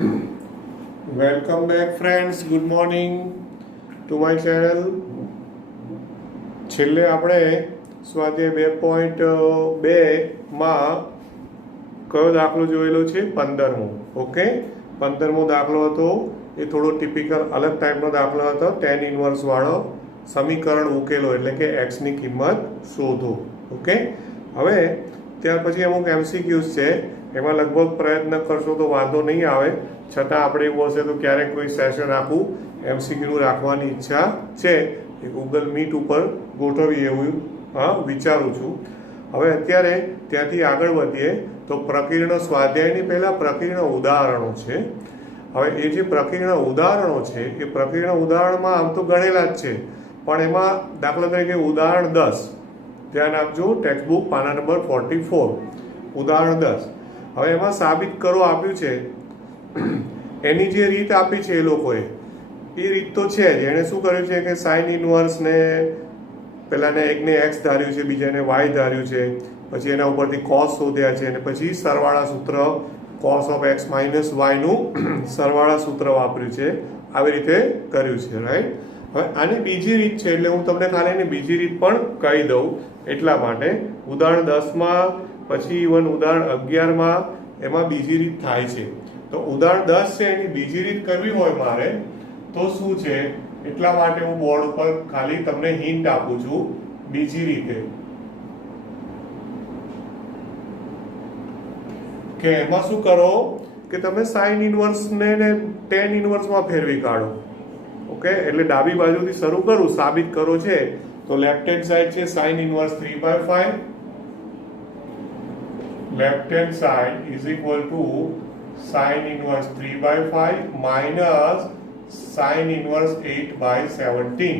Welcome back friends, good morning to my channel. છેલ્લે આપણે સ્વાધ્યાય 2.2 માં કયો દાખલો જોયેલો છે? 15મો. ઓકે, 15મો દાખલો હતો એ થોડો ટિપિકલ અલગ ટાઈપનો દાખલો હતો. tan ઇન્વર્સ વાળો સમીકરણ ઉકેલો એટલે કે x ની કિંમત શોધો. ઓકે, હવે ત્યાર પછી અમુક MCQs છે, એમાં લગભગ પ્રયત્ન કરશો તો વાંધો નહીં આવે, છતાં આપણે એવું હશે તો ક્યારેક કોઈ સેશન આખું MCQ રાખવાની ઈચ્છા છે, એ ગૂગલ મીટ ઉપર ગોઠવી એવું વિચારું છું. હવે અત્યારે ત્યાંથી આગળ વધીએ તો પ્રકીર્ણ સ્વાધ્યાયની પહેલાં પ્રકીર્ણ ઉદાહરણો છે. હવે એ જે પ્રકીર્ણ ઉદાહરણો છે એ પ્રકીર્ણ ઉદાહરણમાં આમ તો ગણેલા જ છે, પણ એમાં દાખલા તરીકે ઉદાહરણ 10, ધ્યાન આપજો, ટેક્સ્ટબુક પાના નંબર 44, ઉદાહરણ 10. હવે એમાં સાબિત કરો આપ્યું છે, એની જે રીત આપી છે એ લોકોએ, એ રીત તો છે જ. એણે શું કર્યું છે કે સાઇન ઇનવર્સને પહેલાંને એકને એક્સ ધાર્યું છે, બીજાને વાય ધાર્યું છે, પછી એના ઉપરથી કોસ શોધ્યા છે, અને પછી સરવાળા સૂત્ર કોસ ઓફ એક્સ માઇનસ વાયનું સરવાળા સૂત્ર વાપર્યું છે. આવી રીતે કર્યું છે, રાઈટ. હવે આની બીજી રીત છે, એટલે હું તમને ખાલી એની બીજી રીત પણ કહી દઉં એટલા માટે. ઉદાહરણ 10માં પછી ઇવન ઉદાહરણ 11માં એમાં બીજી રીત થાય છે. તો ઉદાહરણ 10 છે એની બીજી રીત કરવી હોય મારે તો શું છે, એટલા માટે હું બોર્ડ ઉપર ખાલી તમને હિન્ટ આપું છું. બીજી રીતે કે એમાં શું કરો કે તમે સાઇન ઇનવર્સને ટેન ઇનવર્સમાં ફેરવી કાઢો. ઓકે, એટલે ડાબી બાજુથી શરૂ કરું, સાબિત કરો છે તો લેફ્ટ હેન્ડ સાઈડ છે sine inverse 3/5, left hand side is equal two sine inverse 3/5 minus sine inverse 8/17.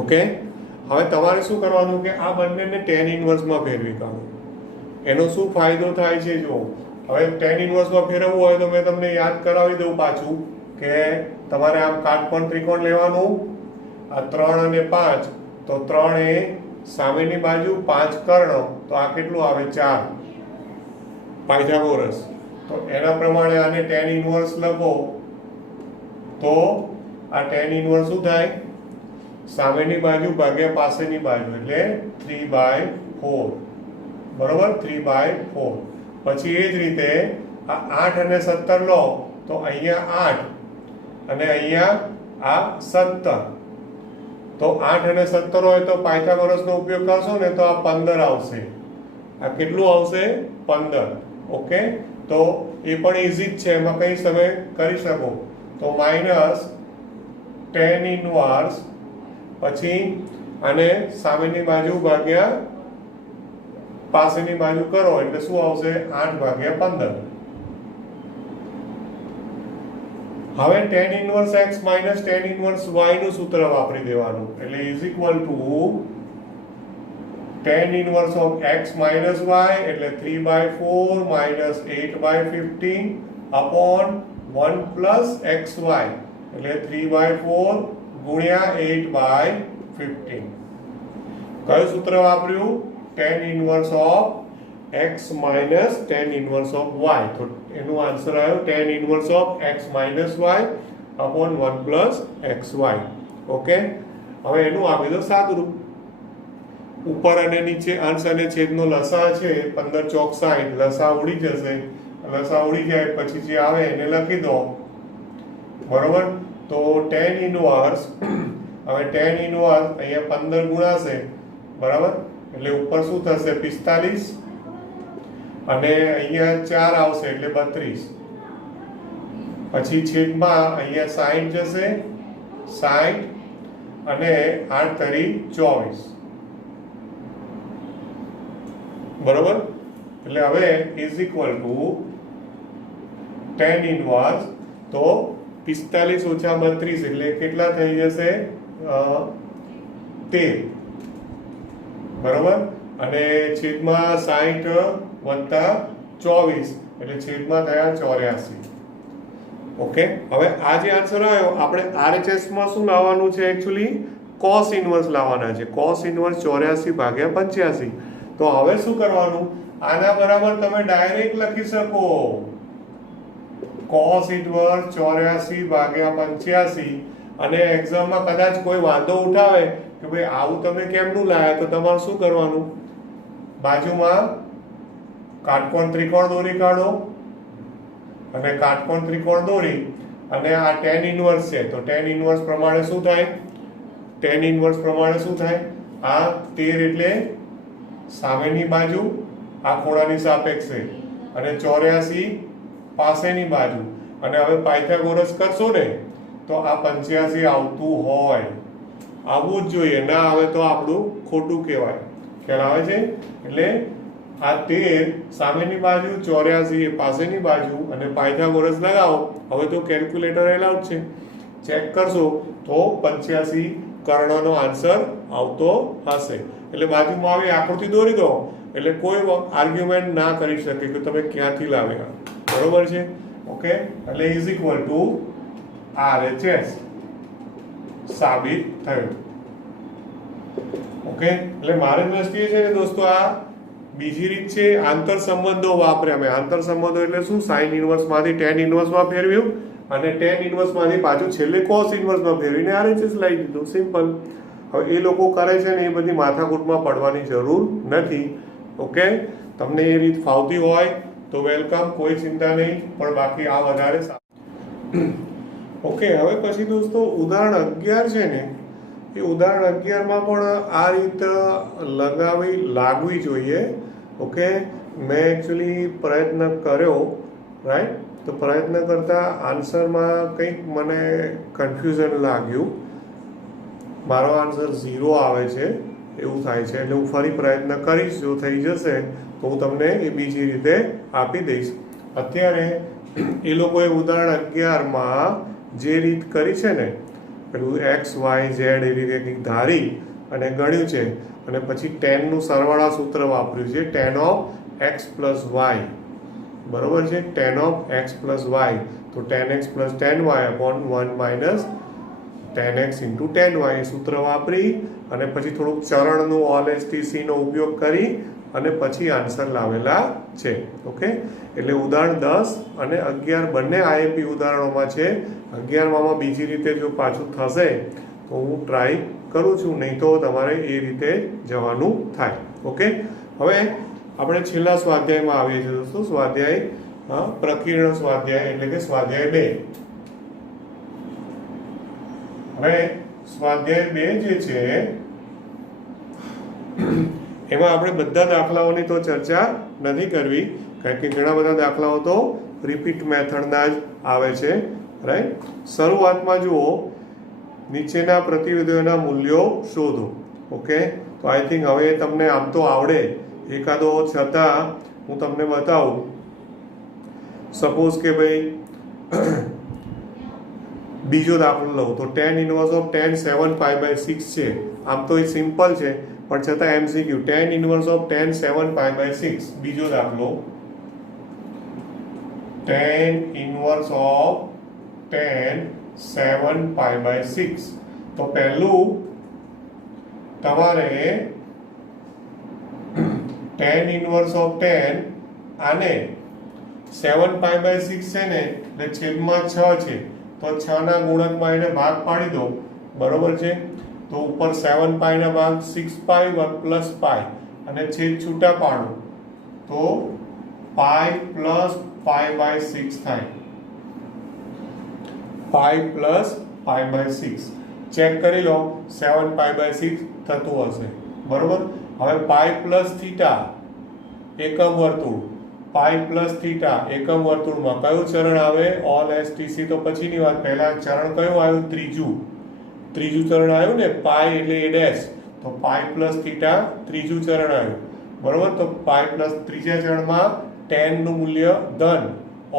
Okay, હવે તમારે શું કરવાનું કે આ બંનેને ટેન ઇનવર્સમાં ફેરવી કાઢો. એનો શું ફાયદો થાય છે જો, હવે ટેન ઇનવર્સમાં ફેરવવું હોય તો મેં તમને યાદ કરાવી દઉં પાછું કે તમારે આમ કાટકોણ ત્રિકોણ લેવાનું, આ 3 અને 5, તો 3 એ સામેની બાજુ, 5 કર્ણ, તો આ કેટલું આવે? 4 પાયથાગોરસ. તો એના પ્રમાણે આને ટેન ઇનવર્સ લખો તો આ ટેન ઇનવર્સ શું થાય? સામેની બાજુ ભાગ્યા પાસેની બાજુ, એટલે 3/4, બરોબર, 3/4. પછી એ જ રીતે આ 8 અને 17 લો તો અહીંયા 8 અને અહીંયા આ 17, તો 8 અને 17 હોય તો પાયથાગોરસનો ઉપયોગ કરશો ને તો આ 15 આવશે. આ કેટલું આવશે? 15. ઓકે, તો એ પણ ઇઝી જ છે, એમાં કંઈ તમે કરી શકો. તો માઇનસ ટેન ઇનવર્સ, પછી આને સામેની બાજુ ભાગ્યા પાસેની બાજુ કરો એટલે શું આવશે? 8/15. હવે tan inverse x minus tan inverse y નું સૂત્ર વાપરી દેવાનું, એટલે is equal two tan inverse of x minus y એટલે 3/4 માઇનસ 8/15 અપોન 1 પ્લસ xy એટલે 3/4 ગુણ્યા 8/15. કયું સૂત્ર વાપર્યું? tan inverse of x minus tan inverse of y. તો એનો આન્સર આવ્યો tan inverse of x minus y upon 1 plus xy. Okay, હવે એનું આપી દો સાદુરૂપ. ઉપર અને નીચે અંશ અને છેદનો લસા છે, 15 ચોક 60, લસા ઉડી જશે, લસા ઉડી જાય પછી જે આવે એને લખી દો, બરોબર. તો tan ઇનવર્સ, હવે tan ઇનવર્સ અહીંયા 15 ગુણાશે, બરાબર, એટલે ઉપર શું થશે? 45, અને અહીંયા 4 આવશે એટલે 32, પછી છેદમાં અહીંયા 60 જશે, 60 અને 8 તરી 24, બરોબર. એટલે હવે is equal two tan inverse, તો 45 ઓછા 32 એટલે કેટલા થઈ જશે? 13, બરોબર, અને છેદમાં 60 વત્તા 24 એટલે છેદમાં થયા 84. ઓકે, હવે આ જે આન્સર આવ્યો, આપણે RHS માં શું લાવવાનું છે? એકચ્યુઅલી cos ઇનવર્સ લાવવાના છે. cos inverse 84/85. તો હવે શું કરવાનું? આના બરાબર તમે ડાયરેક્ટ લખી શકો. cos ઇનવર્સ 84/85 અને એક્ઝામમાં કદાચ કોઈ વાંધો ઉઠાવે કે ભાઈ આવું તમે કેમનું લાયા, તો તમારે શું કરવાનું, બાજુમાં કાટકોણ ત્રિકોણ દોરી કાઢો અને કાટકોણ ત્રિકોણ દોરી અને આ tan ઇનવર્સ છે તો tan ઇનવર્સ પ્રમાણે શું થાય, tan ઇનવર્સ પ્રમાણે શું થાય, આ 13 એટલે સામેની બાજુ આ ખૂણાની સાપેક્ષે અને 84 પાસેની બાજુ, અને હવે પાયથાગોરસ કરશો ને તો આ 85 આવતું હોય, આવવું જ જોઈએ, ના આવે તો આપણું ખોટું કહેવાય, ખ્યાલ આવે છે? એટલે આ 13 સામેની બાજુ, 84 પાસેની બાજુ અને પાયથાગોરસ લગાવો. હવે તો કેલ્ક્યુલેટર એલાઉડ છે, ચેક કરશો તો 85 કર્ણનો આન્સર આવતો હશે. એટલે બાજુમાં આવી આકૃતિ દોરી દો એટલે કોઈ આર્ગ્યુમેન્ટ ના કરી શકે કે તમે ક્યાંથી લાવ્યા, બરોબર છે? ઓકે, એટલે ઇઝ ઇક્વલ ટુ RHS સાબિત થયું. ઓકે, એટલે મારી દ્રષ્ટિએ છે ને દોસ્તો આ બીજી રીત છે, આંતર સંબંધો વાપર્યા મેં. આંતર સંબંધો એટલે શું, સાઇન ઇનવર્સ માંથી tan ઇનવર્સમાં ફેરવ્યું અને tan ઇનવર્સ માંથી પાછું છેલ્લે cos ઇનવર્સમાં ફેરવીને RHS લાવી દીધું, સિમ્પલ. હવે એ લોકો કરે છે ને એ બધી માથાકૂટમાં પડવાની જરૂર નથી. ઓકે, તમને એ રીત ફાવતી હોય તો વેલકમ, કોઈ ચિંતા નહીં, પણ બાકી આ વધારે સારું. ઓકે, હવે પછી દોસ્તો ઉદાહરણ 11 છે ને, એ ઉદાહરણ 11માં પણ આ રીત લાગવી જોઈએ. ઓકે, મેં એકચ્યુઅલી પ્રયત્ન કર્યો, રાઈટ? તો પ્રયત્ન કરતા આન્સરમાં કંઈક મને કન્ફ્યુઝન લાગ્યું, મારો આન્સર 0 આવે છે એવું થાય છે. એટલે હું ફરી પ્રયત્ન કરીશ, જો થઈ જશે તો હું તમને એ બીજી રીતે આપી દઈશ. અત્યારે એ લોકોએ ઉદાહરણ 11માં જે રીત કરી છે ને, પેલું x y z એ રીતે કંઈક ધારી અને ગણ્યું છે અને પછી tan નું સરવાળા સૂત્ર વાપર્યું છે, tan of x plus y, બરોબર છે? tan of x plus y, તો tan x plus tan y upon 1 minus tan x into tan y સૂત્ર વાપરી અને પછી થોડુંક ચરણનું OLSTC નો ઉપયોગ કરી અને પછી આન્સર લાવેલા છે. ઓકે, એટલે ઉદાહરણ 10 અને 11 બંને IMP ઉદાહરણોમાં છે. 11માં બીજી રીતે જો પાછું થશે તો હું ટ્રાય કરું છું, નહીં તો તમારે એ રીતે જવાનું થાય. ઓકે, હવે આપણે છેલ્લા સ્વાધ્યાયમાં આવીએ છીએ દોસ્તો, સ્વાધ્યાય પ્રકીર્ણ સ્વાધ્યાય એટલે કે સ્વાધ્યાય 2. હવે સ્વાધ્યાય 2 જે છે એમાં આપણે બધા દાખલાઓની તો ચર્ચા નથી કરવી, કારણ કે ઘણા બધા દાખલાઓ તો રિપીટ મેથડના જ આવે છે, રાઈટ? શરૂઆતમાં જુઓ, નીચેના પ્રતિવિધિઓના મૂલ્યો શોધો. ઓકે, તો આઈ થિંક હવે તમને આમ તો આવડે, એકાદો છતાં હું તમને બતાવું. સપોઝ કે ભાઈ બીજો દાખલો લઉં તો tan ઇનવર્સ ઓફ tan 7π/6 છે. આમ તો એ સિમ્પલ છે પણ છતાં MCQ, tan inverse of tan 7π/6. બીજો દાખલો tan ઇનવર્સ ઓફ tan 7π/6. તો પહેલું તમારે tan ઇનવર્સ ઓફ tan આને 7π/6 છે ને એટલે છેદમાં 6 છે તો 6 ના ગુણકમાં એને ભાગ પાડી દો, બરોબર છે? તો ઉપર 7π ના ભાગ 6π 1 પ્લસ પાઈ અને છેદ છૂટા પાડો તો પાઈ પ્લસ પાઈ/6 થાય. પાઈ પ્લસ પાઈ/6 ચેક કરી લો, 7π/6 થતું હશે, બરોબર? હવે પાઈ પ્લસ થીટા એકમ વર્તુળ, પાઈ પ્લસ થીટા એકમ વર્તુળમાં કયું ચરણ આવે? OLSTC. તો પછીની વાત, પહેલા ચરણ કયું આવ્યું? ત્રીજું ચરણ આવ્યું ને, પાઈ એટલે a ડેશ, તો પાઈ પ્લસ થીટા ત્રીજું ચરણ આવ્યું, બરોબર? તો પાઈ પ્લસ ત્રીજા ચરણમાં tan નું મૂલ્ય ધન,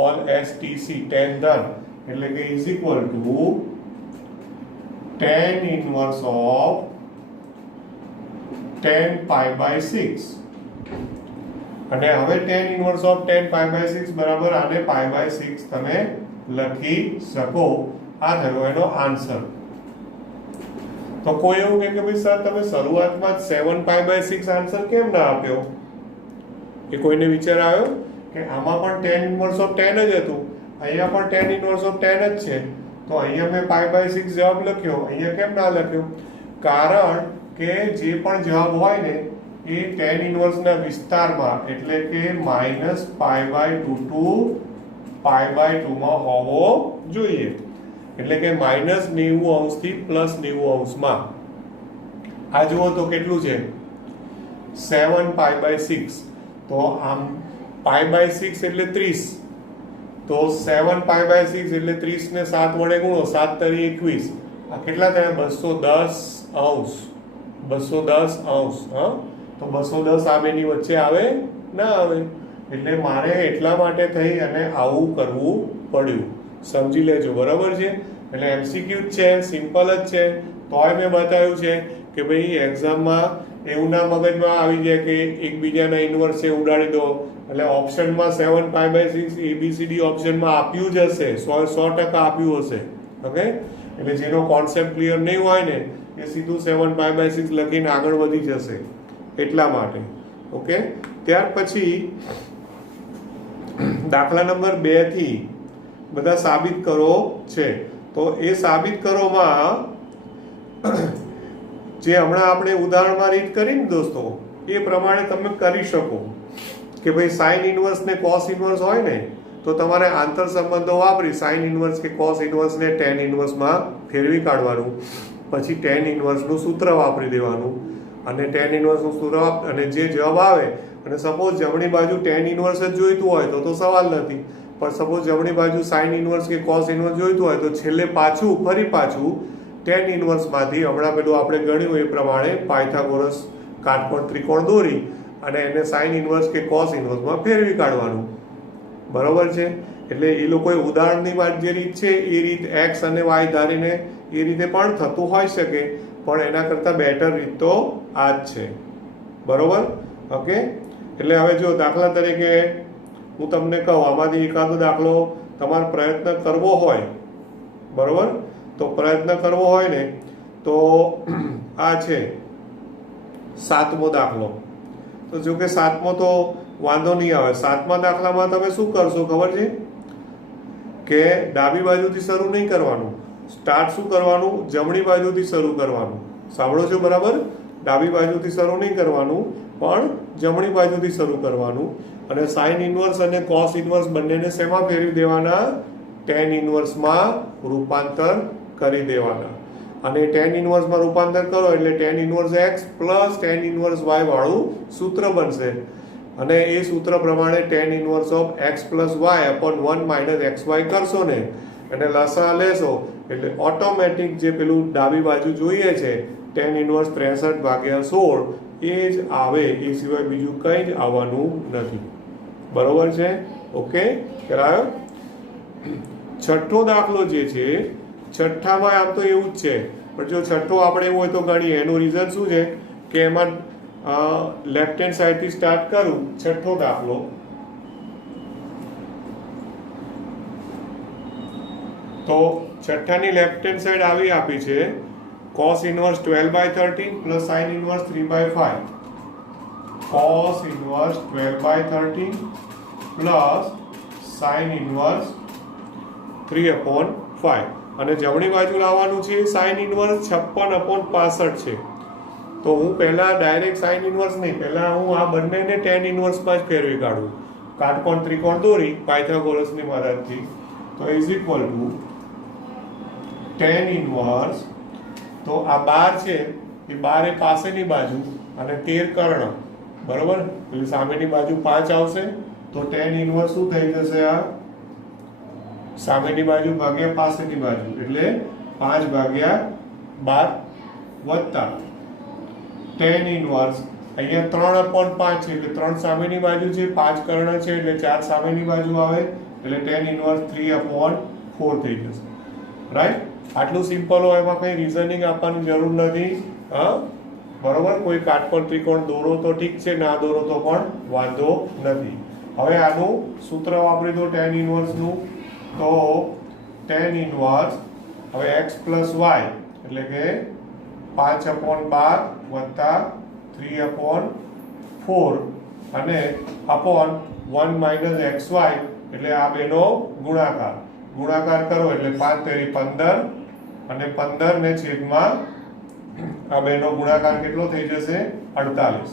OLSTC tan ધન, એટલે કે is equal two tan inverse of tan π/6. અને હવે tan ઇનવર્સ ઓફ tan π/6 બરાબર આને π/6 તમે લખી શકો. આ થયો એનો આન્સર. તો કોઈ એવું કહે કે ભાઈ સર તમે શરૂઆતમાં 7π/6 આન્સર કેમ ના આપ્યો? એ કોઈને વિચાર આવ્યો કે આમાં પણ tan ઇનવર્સ ઓફ tan જ હતું અહીંયા પણ tan ઇનવર્સ ઓફ tan જ છે, તો અહીંયા મેં π/6 જવાબ લખ્યો. અહીંયા કેમ ના લખ્યો? કારણ કે જે પણ જવાબ હોય ને એ tan ઇનવર્સના વિસ્તારમાં એટલે કે -π/2 to π/2 માં હોવો જોઈએ. એટલે કે -90° થી +90°માં. આ જુઓ તો કેટલું છે? 7π/6. તો આમ π/6 એટલે 30. તો 7π/6 એટલે 30 ને 7 વડે ગુણો, 7 તરી 21. આ કેટલા થયા? 210°. 210°. હા, તો 210 આ બેની વચ્ચે આવે ના આવે. એટલે મારે એટલા માટે થઈ અને આવું કરવું પડ્યું. સમજી લેજો, બરાબર છે? એટલે એમસીક્યુ જ છે, સિમ્પલ જ છે. તોય મેં બતાવ્યું છે કે ભાઈ એક્ઝામમાં એવું ના મગજમાં આવી જાય કે એકબીજાના ઇન્વર્સ છે ઉડાડી દો. એટલે ઓપ્શનમાં 7π/6 ABCD ઓપ્શનમાં આપ્યું જ હશે, 100% આપ્યું હશે. ઓકે, એટલે જેનો કોન્સેપ્ટ ક્લિયર નહીં હોય ને એ સીધું 7π/6 લખીને આગળ વધી જશે, એટલા માટે. ઓકે, ત્યાર પછી દાખલા નંબર 2 થી બધા સાબિત કરો છે. તો એ સાબિત કરોમાં જે હમણાં આપણે ઉદાહરણમાં રીત કરી ને દોસ્તો, એ પ્રમાણે તમે કરી શકો કે ભાઈ સાઇન ઇનવર્સ ને કોસ ઇનવર્સ હોય ને તો તમારે આંતર સંબંધો વાપરી સાઇન ઇનવર્સ કે કોસ ઇનવર્સ ને ટેન ઇનવર્સમાં ફેરવી કાઢવાનું. પછી ટેન ઇનવર્સનું સૂત્ર વાપરી દેવાનું અને ટેન ઇનવર્સનું સૂત્ર અને જે જવાબ આવે, અને સપોઝ જમણી બાજુ ટેન ઇનવર્સ જ જોઈતું હોય તો સવાલ નથી. પણ સપોઝ જમણી બાજુ સાઇન ઇનવર્સ કે કોસ ઇનવર્સ જોઈતું હોય તો છેલ્લે ફરી પાછું ટેન ઇનવર્સમાંથી હમણાં પેલું આપણે ગણ્યું એ પ્રમાણે પાયથાગોરસ કાટકોણ ત્રિકોણ દોરી અને એને સાઇન ઇનવર્સ કે કોસ ઇનવર્સમાં ફેરવી કાઢવાનું. બરોબર છે? એટલે એ લોકોએ ઉદાહરણની વાત જે રીત છે એ રીત એક્સ અને વાય ધારીને એ રીતે પણ થતું હોઈ શકે, પણ એના કરતાં બેટર રીત તો આ જ છે. બરોબર? ઓકે, એટલે હવે જો દાખલા તરીકે હું તમને કહું, આમાંથી એકાદો દાખલો તમારે પ્રયત્ન કરવો હોય, બરોબર, તો પ્રયત્ન કરવો હોય ને તો આ છે 7મો દાખલો. તો જો કે 7મો તો વાંધો નહીં આવે. 7મા દાખલામાં તમે શું કરશો ખબર છે? કે ડાબી બાજુથી શરૂ નહીં કરવાનું. સ્ટાર્ટ શું કરવાનું? જમણી બાજુથી શરૂ કરવાનું. સાંભળો છો બરાબર? ડાબી બાજુથી શરૂ નહીં કરવાનું, પણ જમણી બાજુથી શરૂ કરવાનું. અને સાઇન ઇનવર્સ અને કોસ ઇનવર્સ બંનેને શેમાં ફેરવી દેવાના? ટેન ઇનવર્સમાં રૂપાંતર કરી દેવાના. અને ટેન ઇનવર્સમાં રૂપાંતર કરો એટલે tan inverse x plus tan inverse y વાળું સૂત્ર બનશે. અને એ સૂત્ર પ્રમાણે tan inverse of x plus y upon 1 - XY કરશો ને અને લસા લેશો એટલે ઓટોમેટિક જે પેલું ડાબી બાજુ જોઈએ છે ટેન ઇનવર્સ 63/16 એ જ આવે, એ સિવાય બીજું કંઈ જ આવવાનું નથી. બરોબર છે? ઓકે, કરાયો? છઠ્ઠો દાખલો જે છે, છઠ્ઠામાં આમ તો એવું જ છે, પણ જો છઠ્ઠો આપણે એવું હોય તો ગણીએ. એનું રીઝન શું છે કે એમાં લેફ્ટ હેન્ડ સાઈડથી સ્ટાર્ટ કરું. છઠ્ઠો દાખલો, તો છઠ્ઠાની લેફ્ટ હેન્ડ સાઈડ આવી આપી છે cos inverse 12/13 plus sin inverse 3/5. cos inverse 12/13 plus sin inverse 3/5. અને જમણી બાજુ લાવવાનું છે sin ઇનવર્સ 56/65 છે. તો હું પહેલા ડાયરેક્ટ sin ઇનવર્સ નહીં, પહેલા હું આ બંનેને tan ઇનવર્સમાં જ ફેરવી કાઢું. કાટકોણ ત્રિકોણ દોરી પાયથાગોરસની મદદથી. તો is equal two tan inverse, તો આ 12 છે એ 12 એ પાસેની બાજુ અને 13 કર્ણ, બરોબર, એટલે સામેની બાજુ 5 આવશે. તો tan ઇનવર્સ શું થઈ જશે? આ સામેની બાજુ ભાગ્યા પાસેની બાજુ એટલે 5/12 વત્તા tan ઇનવર્સ અહીંયા 3/5 છે એટલે 3 સામેની બાજુ છે, 5 કર્ણ છે એટલે 4 સામેની બાજુ આવે એટલે tan ઇનવર્સ 3/4 થઈ જશે. રાઈટ? આટલું સિમ્પલ હોય, એમાં કંઈ રિઝનિંગ આપવાની જરૂર નથી. હા, બરોબર? કોઈ કાટકોણ ત્રિકોણ દોરો તો ઠીક છે, ના દોરો તો પણ વાંધો નથી. હવે આનું સૂત્ર વાપરી દો tan ઇનવર્સનું. તો tan ઇનવર્સ હવે x પ્લસ વાય એટલે કે 5/12 વત્તા 3/4 અને અપોન 1 - XY એટલે આ બેનો ગુણાકાર કરો એટલે 5 તેરી 15 અને 15 ને છેદમાં આ બેનો ગુણાકાર કેટલો થઈ જશે 48.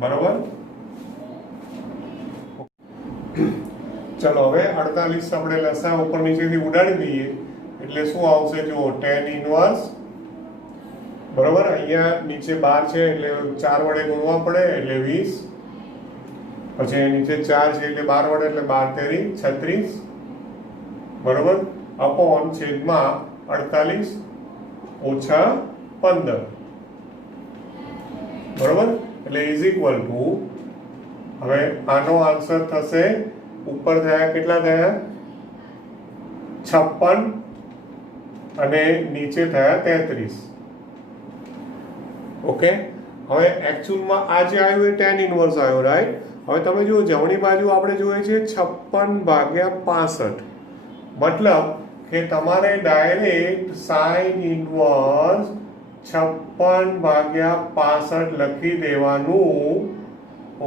બરોબર. ચલો હવે 48 આપણે લસા ઉપર નીચેથી ઉડાડી દઈએ એટલે શું આવશે જુઓ tan ઇન્વર્સ. બરોબર. અહીંયા નીચે 12 છે એટલે 4 વડે ગુણવા પડે એટલે 20. પછી નીચે 4 છે એટલે 12 વડે એટલે 12 તેરી 36. બરોબર. અપોન છેદમાં 48 ઓછા 15. બરોબર. એટલે ઇઝ ઇક્વલ ટુ હવે આનો આન્સર થશે ઉપર થયા કેટલા થયા 56 અને નીચે થયા 33. ઓકે. હવે એકચ્યુઅલમાં આ જે આવ્યું એ tan ઇન્વર્સ આવ્યો, રાઈટ. હવે તમે જુઓ જમણી બાજુ આપણે જોઈએ છે 56/65. મતલબ કે તમારે ડાયરેક્ટ sin ઇન્વર્સ 56/65 લખી દેવાનું.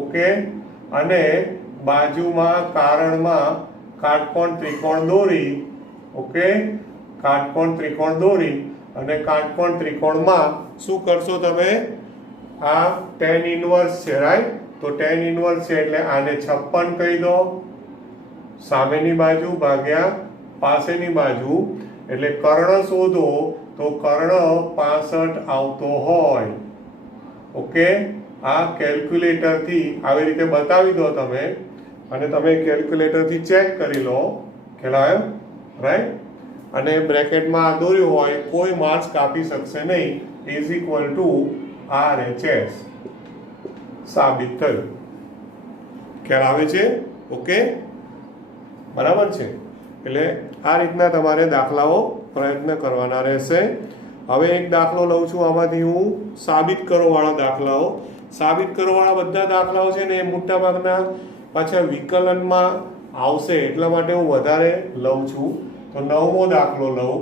ઓકે. અને બાજુમાં કારણમાં કાટકોણ ત્રિકોણ દોરી. ઓકે. કાટકોણ ત્રિકોણ દોરી અને કાટકોણ ત્રિકોણમાં શું કરશો તમે આ tan ઇન્વર્સ છે, રાઈટ. તો tan ઇન્વર્સ છે એટલે આને 56 કહી દો સામેની બાજુ ભાગ્યા પાસેની બાજુ એટલે કર્ણ શોધો તો કર્ણ 65 આવતો હોય. ઓકે. આ કેલ્ક્યુલેટર થી આવી રીતે બતાવી દો તમે અને તમે કેલ્ક્યુલેટર થી ચેક કરી લો ખ્યાલ આવ્યો, રાઈટ. અને બ્રેકેટમાં દોર્યું હોય કોઈ માર્ક્સ કાપી શકશે નહીં. ઇઝ ઇક્વલ ટુ RHS સાબિત થયું. ખ્યાલ આવે છે? ઓકે. બરાબર છે. એટલે આ રીતના તમારે દાખલાઓ પ્રયત્ન કરવાના રહેશે. હવે એક દાખલો લઉં છું આમાંથી હું સાબિત કરો વાળા દાખલાઓ. સાબિત કરો વાળા બધા દાખલાઓ છે ને એ મોટા ભાગના પાછા વિકલનમાં આવશે એટલા માટે હું વધારે લઉં છું. તો 9મો દાખલો લઉં.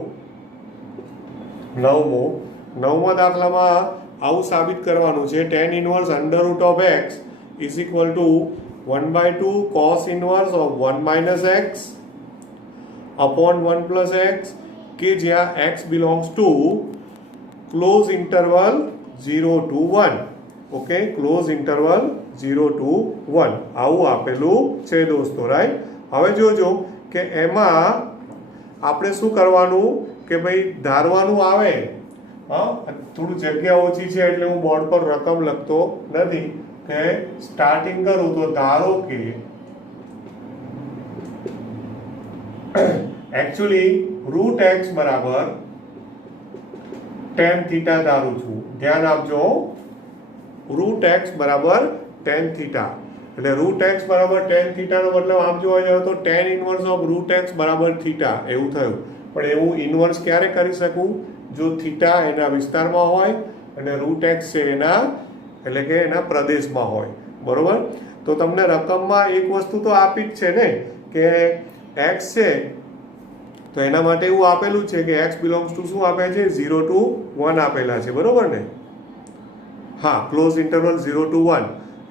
9મા દાખલામાં આવું સાબિત કરવાનું છે tan inverse under root of x is equal to 1/2 cos inverse of 1 minus x upon 1 plus x કે જ્યાં x belongs to close interval 0 to 1. Okay. Close interval 0 to 1 આવું આપેલું છે દોસ્તો, રાઈટ. હવે જોજો કે એમાં આપણે શું કરવાનું કે ભાઈ ધારવાનું આવે. થોડું જગ્યા ઓછી છે એટલે હું બોર્ડ પર રકમ લખતો નથી કે સ્ટાર્ટિંગ કરું તો ધારો કે એકચ્યુઅલી રૂટ x બરાબર tan થીટા ધારું છું. ધ્યાન આપજો. રૂટ x બરાબર tan થીટા એટલે રૂટ x બરાબર tan થીટા નો મતલબ આમ જોવા જાવ તો tan inverse of root x બરાબર થીટા એવું થયું. પણ એવું ઇન્વર્સ ક્યારે કરી શકું જો થીટા એના વિસ્તારમાં હોય અને રૂટ x છે એના એટલે કે એના પ્રદેશમાં હોય. બરોબર. તો તમને રકમમાં એક વસ્તુ તો આપી જ છે ને કે x છે તો એના માટે એવું આપેલું છે કે x બિલોંગ્સ ટુ શું આપે છે 0 to 1 આપેલા છે. બરોબર ને. હા. ક્લોઝ ઇન્ટરવલ 0 to 1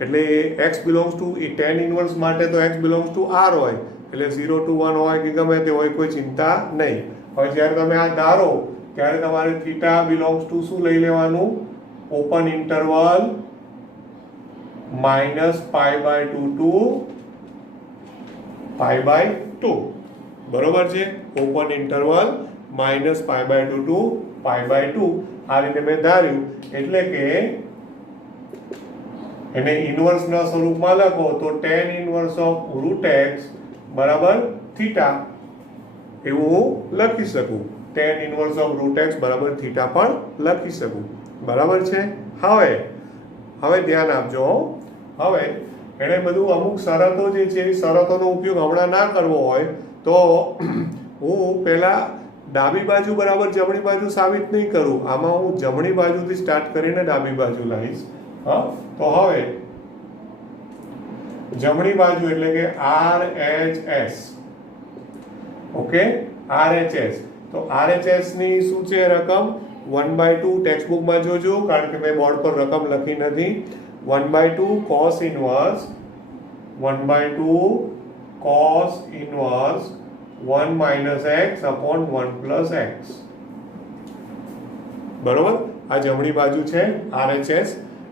એટલે x belongs two tan inverse માટે તો x બિલોંગ્સ ટુ r હોય એટલે 0 to 1 હોય કે ગમે તે હોય કોઈ ચિંતા નહીં. હવે જ્યારે તમે આ ધારો ત્યારે તમારે થીટા બિલોંગ્સ ટુ શું લઈ લેવાનું ઓપન ઇન્ટરવલ -π/2 to π/2. બરોબર છે. ઓપન ઇન્ટરવલ -π/2 to π/2 આ રીતે મેં ધાર્યું એટલે કે એને ઇન્વર્સના સ્વરૂપમાં લખો તો tan inverse of root x બરાબર થીટા એવું હું લખી શકું. tan inverse of root x બરાબર થીટા પણ લખી શકું. બરાબર છે. હવે ધ્યાન આપજો. હવે એને બધું અમુક શરતો જે છે એ શરતોનો ઉપયોગ હમણાં ના કરવો હોય તો હું પહેલા ડાબી બાજુ બરાબર જમણી બાજુ સાબિત નહીં કરું. આમાં હું જમણી બાજુથી સ્ટાર્ટ કરીને ડાબી બાજુ લાવીશ. તો હવે જમણી બાજુ એટલે કે RHS. ઓકે. RHS તો RHS ની શું છે રકમ 1/2 ટેક્સ્ટ બુકમાં જોજો કારણ કે મેં બોર્ડ પર રકમ લખી નથી. 1/2 cos inverse 1/2 cos inverse 1 minus x upon 1 plus x. બરોબર, આ જમણી બાજુ છે RHS.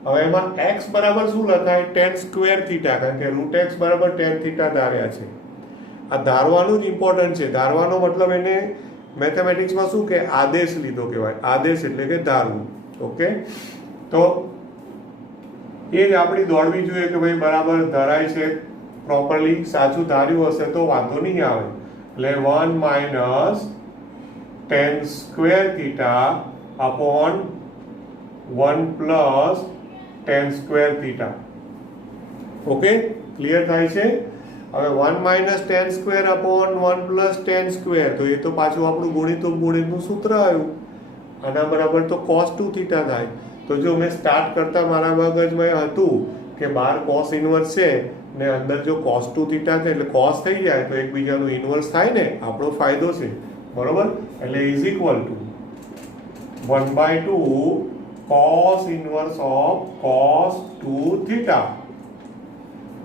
હવે એમાં x બરાબર શું લખાય? tan સ્ક્વેર થીટા, કારણ કે રૂટ x બરાબર tan થીટા ધાર્યા છે. આ ધારવાનું જ ઇમ્પોર્ટન્ટ છે. ધારવાનો મતલબ એને મેથેમેટિક્સમાં શું કે આદેશ લીધો કહેવાય. આદેશ એટલે કે ધારવું. ઓકે, તો એ જ આપણી દોડવી જોઈએ કે ભાઈ બરાબર ધરાય છે, પ્રોપરલી સાચું ધાર્યું હશે તો વાંધો નહીં આવે. એટલે 1 minus tan square theta upon 1 plus tan square theta. Okay, clear થાય છે? હવે 1 minus tan square upon 1 plus tan square, તો એ તો પાછું આપણું ગુણિતનું સૂત્ર આવ્યું. આના બરાબર તો cos 2 થીટા થાય. તો જો મેં સ્ટાર્ટ કરતા મારા મગજમાં હતું કે બહાર cos ઇન્વર્સ છે ને અંદર જો cos 2 થીટા છે એટલે cos થઈ જાય તો એકબીજાનું ઇન્વર્સ થાય ને, આપણો ફાયદો છે. બરોબર, એટલે is equal to 1/2 cos inverse of cos 2 theta.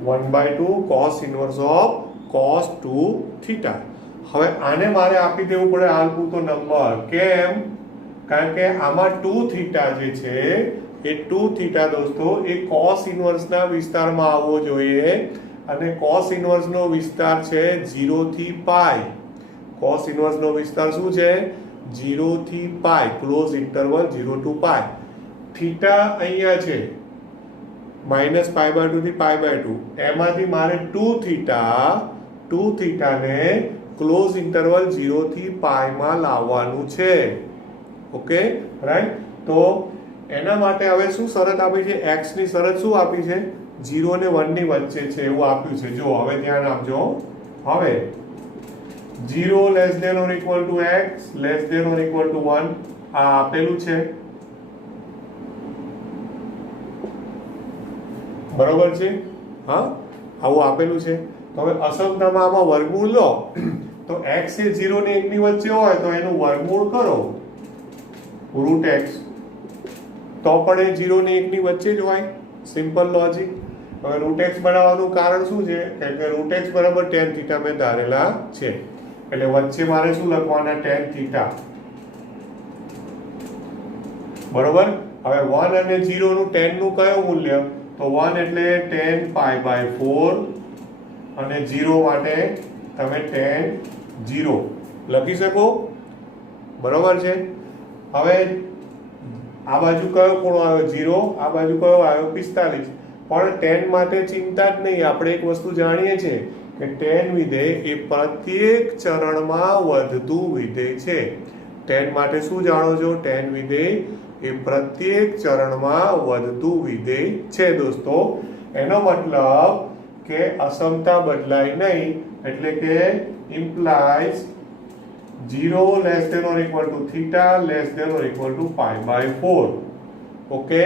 1/2 cos inverse of cos 2 theta. હવે આને મારે આપી દેવું પડે હાલ પૂરતો નંબર. કેમ? કારણ કે આમાં 2 થીટા જે છે એ 2 થીટા દોસ્તો એ cos ઇન્વર્સના વિસ્તારમાં આવવો જોઈએ, અને cos ઇન્વર્સનો વિસ્તાર છે 0 થી પાઈ. cos ઇન્વર્સનો વિસ્તાર શું છે? 0 થી pi, close interval 0 to pi. Theta અહીંયા છે -π/2 થી π/2, એમાંથી મારે 2 થીટાને ક્લોઝ ઇન્ટરવલ 0 થી પાઈ માં લાવવાનું છે. Okay, right? તો એના માટે હવે શું શરત આપી છે? x ની શરત શું આપી છે? 0 ને 1 ની વચ્ચે છે એવું આપ્યું છે. જો હવે ધ્યાન આપજો. હવે 0 less than or equal to x less than or equal to 1 આ આપેલું છે. બરોબર છે? હા, આવું આપેલું છે. તો હવે અસમતામાં આમાં વર્ગમૂળ લો તો x એ 0 ને 1 ની વચ્ચે હોય તો એનું વર્ગમૂળ કરો રૂટ x, તો પણ એ 0 ને 1 ની વચ્ચે જ હોય. Simple logic. હવે રૂટ x બનાવવાનું કારણ શું છે? કે રૂટ x બરાબર tan થીટા મેં ધારેલા છે, એટલે વચ્ચે મારે શું લખવાના? tan theta. બરોબર. હવે 1 અને 0 નું tan નું કયું મૂલ્ય? તો 1 એટલે tan π/4 અને 0 માટે તમે tan 0 લખી શકો. બરોબર છે? હવે આ બાજુ કયો ખૂણો આવ્યો? 0. આ બાજુ કયો આવ્યો? 45. પણ tan માટે ચિંતા જ નહીં. આપણે એક વસ્તુ જાણીએ છીએ કે tan વિધેય એ પ્રત્યેક ચરણમાં વધતું વિધેય છે. tan માટે શું જાણો છો? tan વિધેય એ પ્રત્યેક ચરણમાં વધતું વિધેય છે દોસ્તો. એનો મતલબ કે અસમતા બદલાય નહીં, એટલે કે implies 0 less than or equal to theta less than or equal to π/4. Okay,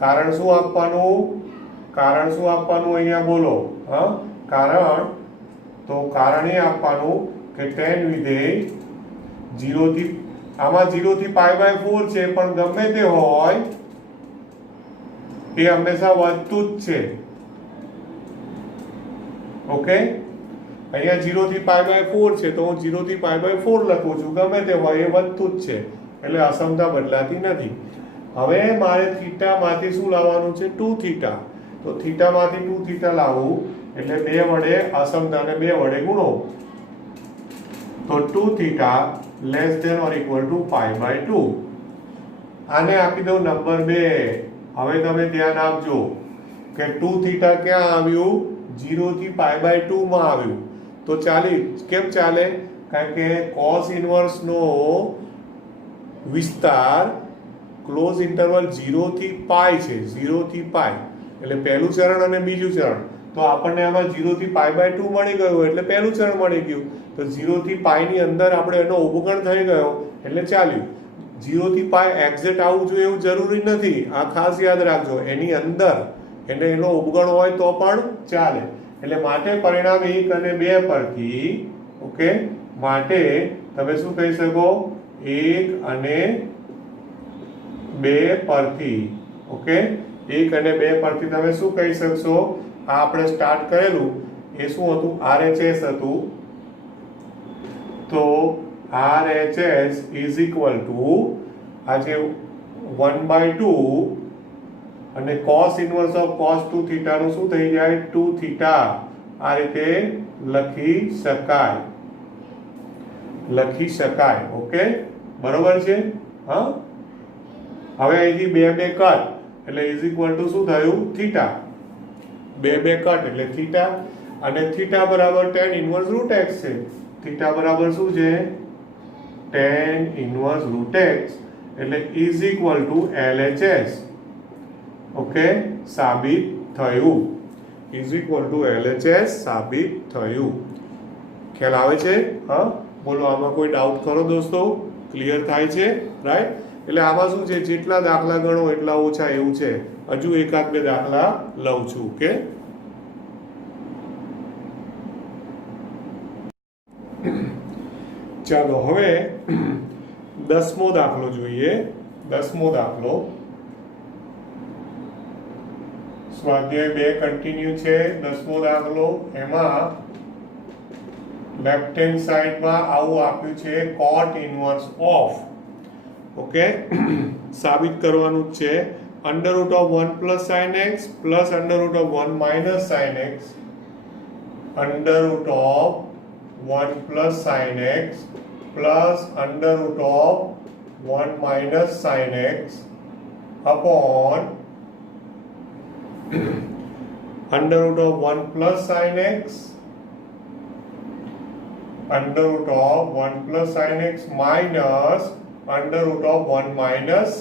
કારણ શું આપવાનું? કારણ શું આપવાનું અહીંયા બોલો? હા, કારણ એ આપવાનું કે tan વિધેય 0 થી આમાં 0 થી π/4 છે, પણ ગમે તે હોય એ હંમેશા વધતું જ છે. ઓકે, અહીંયા 0 થી π/4 છે તો હું 0 થી π/4 લખું છું. ગમે તે હોય એ વધતું જ છે, એટલે અસમતા બદલાતી નથી. હવે મારે થીટામાંથી શું લાવવાનું છે? 2 થીટા. તો થીટામાંથી 2 થીટા લાવવું એટલે 2 વડે અસમતાને 2 વડે ગુણો, તો 2 theta less than or equal to π/2. આને આપી દઉં નંબર 2. હવે તમે ધ્યાન આપજો કે 2 થીટા ક્યાં આવ્યું? 0 થી π/2 માં આવ્યું. તો કેમ ચાલે? કારણ કે cos ઇન્વર્સ નો વિસ્તાર ક્લોઝ ઇન્ટરવલ 0 થી પાઈ છે. 0 થી પાઈ એટલે પહેલું ચરણ અને બીજું ચરણ. તો આપણને આમાં 0 થી π/2 મળી ગયું એટલે પહેલું ચરણ મળી ગયું. તો 0 થી પાઈ ની અંદર આપણે એનો ઉપગણ થઈ ગયો એટલે ચાલ્યું. 0 થી પાઈ એક્ઝેક્ટ આવવું જોઈએ એવું જરૂરી નથી, આ ખાસ યાદ રાખજો. એની અંદર એટલે એનો ઉપગણ હોય તો પણ ચાલે. એટલે માટે પરિણામ 1 અને 2 પરથી, ઓકે, માટે તમે શું કહી શકો? 1 અને 2 પરથી, ઓકે, 1 અને 2 પરથી તમે શું કહી શકશો? આ આપણે સ્ટાર્ટ કરેલું એ શું હતું? RHS હતું. તો RHS ઇઝ ઇક્વલ ટુ આ જે 1/2 અને cos inverse of cos 2 theta નું શું થઈ જાય? 2 થીટા. આ રીતે લખી શકાય. ઓકે, બરોબર છે? હા, હવે અહીંથી બે કટ એટલે ઇઝ ઇક્વલ ટુ શું થયું? થીટા. બે કટ એટલે થીટા, અને થીટા બરાબર tan ઇન્વર્સ રૂટ x છે. થીટા બરાબર શું છે? tan ઇન્વર્સ રૂટ x એટલે is equal two LHS. Okay, સાબિત થયું. ઇઝ ઇક્વલ ટુ LHS સાબિત થયું. ખ્યાલ આવે છે? હા, બોલો, આમાં કોઈ ડાઉટ કરો દોસ્તો? ક્લિયર થાય છે? રાઈટ. એટલે આમાં શું છે? જેટલા દાખલા ગણો એટલા ઓછા એવું છે. હજુ એકાદ બે દાખલા લઉં છું. ઓકે, ચાલો હવે 10મો દાખલો જોઈએ. 10મો દાખલો સ્વાધ્યાય 2 કન્ટિન્યુ છે. 10મો દાખલો, એમાં લેફ્ટ હેન્ડ સાઈડમાં આવું આપ્યું છે cot ઇન્વર્સ ઓફ. ઓકે, સાબિત કરવાનું જ છે. Under root of 1 plus sine x plus under root of 1 minus sine x, under root of 1 plus sine x plus under root of 1 minus sine x upon under root of 1 plus sine x under root of 1 plus sine x minus under root of 1 minus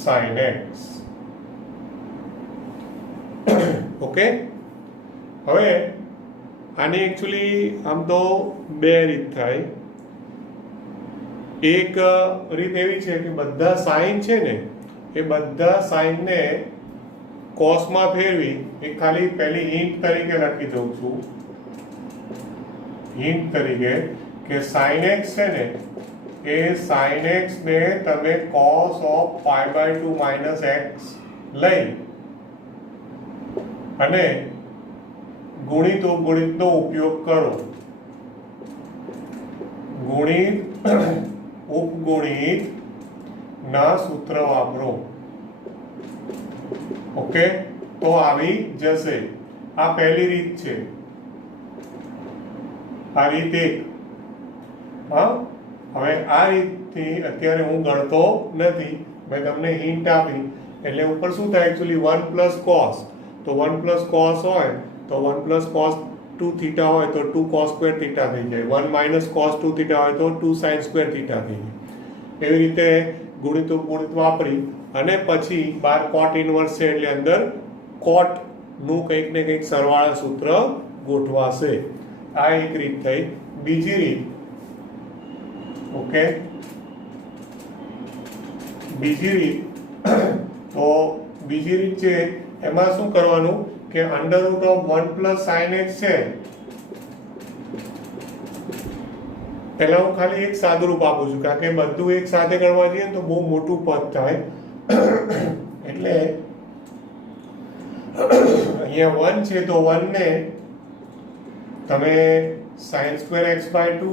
sine x. Okay, હવે આની actually આમ તો બે રીત થાય. એક રીત એવી છે કે બધા સાઇન છે ને એ બધા સાઇનને કોસમાં ફેરવી, એ ખાલી પહેલી હિન્ટ તરીકે લખી દઉં છું. હિન્ટ તરીકે કે સાઇન એક્સ છે ને એ સાઇન એક્સ ને તમે cos ઓફ π/2 માઇનસ એક્સ લઈ અને ગુણિત ઉપગુણિતનો ઉપયોગ કરો. ગુણિત ઉપગુણિત ના સૂત્ર વાપરો. ઓકે, તો આવી જશે. આ પહેલી રીત છે. આ રીત એક. હા, હવે આ રીતથી અત્યારે હું ગણતો નથી, મેં તમને હિન્ટ આપી. એટલે ઉપર શું થાય? એકચ્યુઅલી 1 પ્લસ કોસ, તો 1 પ્લસ કોસ હોય તો 1 પ્લસ કોસ 2 થીટા હોય તો 2 કોસ સ્ક્વેર થીટા થઈ જાય. 1 માઇનસ કોસ 2 થીટા હોય તો 2 સાઇન સ્ક્વેર થીટા થઈ જાય. એવી રીતે ગુણિત ઉપગુણિત વાપરી અને પછી બાર કોટ ઇન્વર્સ છે એટલે અંદર કોટ નું કંઈક ને કંઈક સરવાળા સૂત્ર ગોઠવાશે. આ એક રીત થઈ. બીજી રીત, ઓકે, બીજી રીત તો બીજી રીત છે એમાં શું કરવાનું કે under root of 1 plus sine x છે. પહેલા હું ખાલી એક સાદું રૂપ આપું છું, કારણ કે બધું એક સાથે ગણવા જઈએ તો બહુ મોટું પદ થાય. એટલે અહીંયા 1 છે તો 1 ને તમે sin square x/2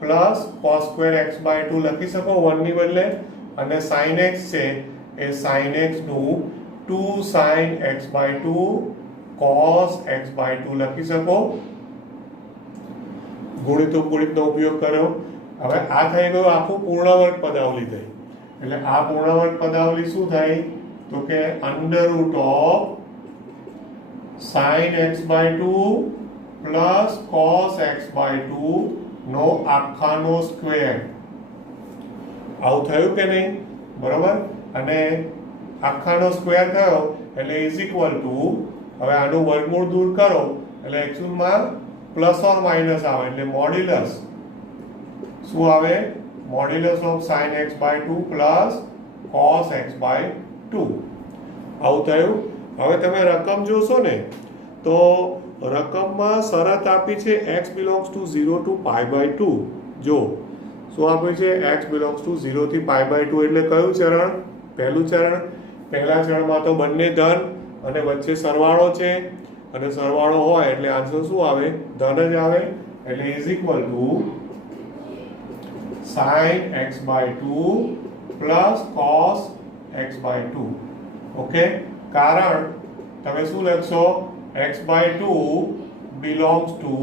plus cos square x/2 લખી શકો 1 ની બદલે, અને sin x છે એ sin x નું 2 sin x/2 cos x/2 લખી શકો. ગુણિત ઉપગુણિતનો ઉપયોગ કર્યો. હવે આ થઈ ગયું આખું પૂર્ણ વર્ગ પદાવલી થઈ. એટલે આ પૂર્ણ વર્ગ પદાવલી શું થાય? તો કે under root of sin x/2 plus cos x/2 નો આખાનો સ્ક્વેર. આવું થયું કે નહીં? બરોબર. અને આખાનો સ્ક્વેર થયો એટલે ઇઝ ઇક્વલ ટુ, હવે આનું વર્ગમૂળ દૂર કરો એટલે એક્ચ્યુઅલમાં પ્લસ ઓર માઇનસ આવે એટલે મોડ્યુલસ. શું આવે? Modulus of sin x/2 plus cos x/2. આવું થયું. હવે તમે રકમ જોશો ને તો રકમમાં શરત આપી છે x belongs to 0 to π/2. જો શું આપ્યું છે? x belongs to 0 થી π/2 એટલે કયું ચરણ? પહેલું ચરણ. પહેલા ચરણમાં તો બંને ધન અને વચ્ચે સરવાળો છે, અને સરવાળો હોય એટલે આન્સર શું આવે? ધન જ આવે. એટલે is equal two sin x/2 plus cos x/2. Okay, કારણ તમે શું લખશો? x/2 belongs to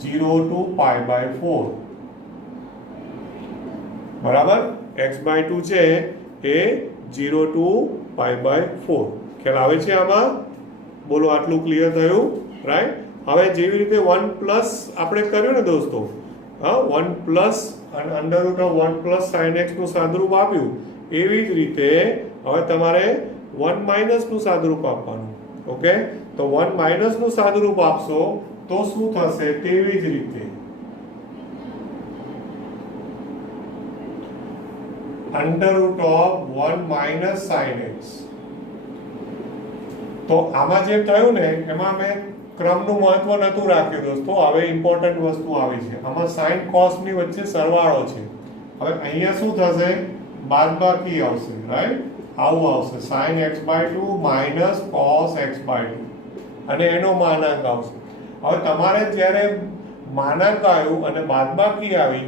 0 to π/4. બરાબર, x/2 છે એ 0 to π/4. ખ્યાલ આવે છે આમાં? બોલો, આટલું ક્લિયર થયું? રાઈટ. હવે જેવી રીતે 1 પ્લસ આપણે કર્યું ને દોસ્તો, 1 પ્લસ અને √1 + sin x નું સાદુરૂપ આપ્યું, એવી જ રીતે હવે તમારે 1 માઇનસ નું સાદુરૂપ આપવાનું. ઓકે, તો 1 માઇનસ નું સાદુરૂપ આપશો તો શું થશે? તેવી જ રીતે √1 - sin x. તો આમાં જે થયું ને એમાં મેં ક્રમનું મહત્વ નહોતું રાખ્યું દોસ્તો. હવે ઇમ્પોર્ટન્ટ વસ્તુ આવી છે. આમાં sin cos ની વચ્ચે સરવાળો છે. હવે અહીંયા શું થશે? બાદબાકી આવશે. રાઈટ, આવું આવશે sin x/2 - cos x/2 અને એનો માનાંક આવશે. હવે તમારે જ્યારે માનાંક આવ્યું અને બાદબાકી આવી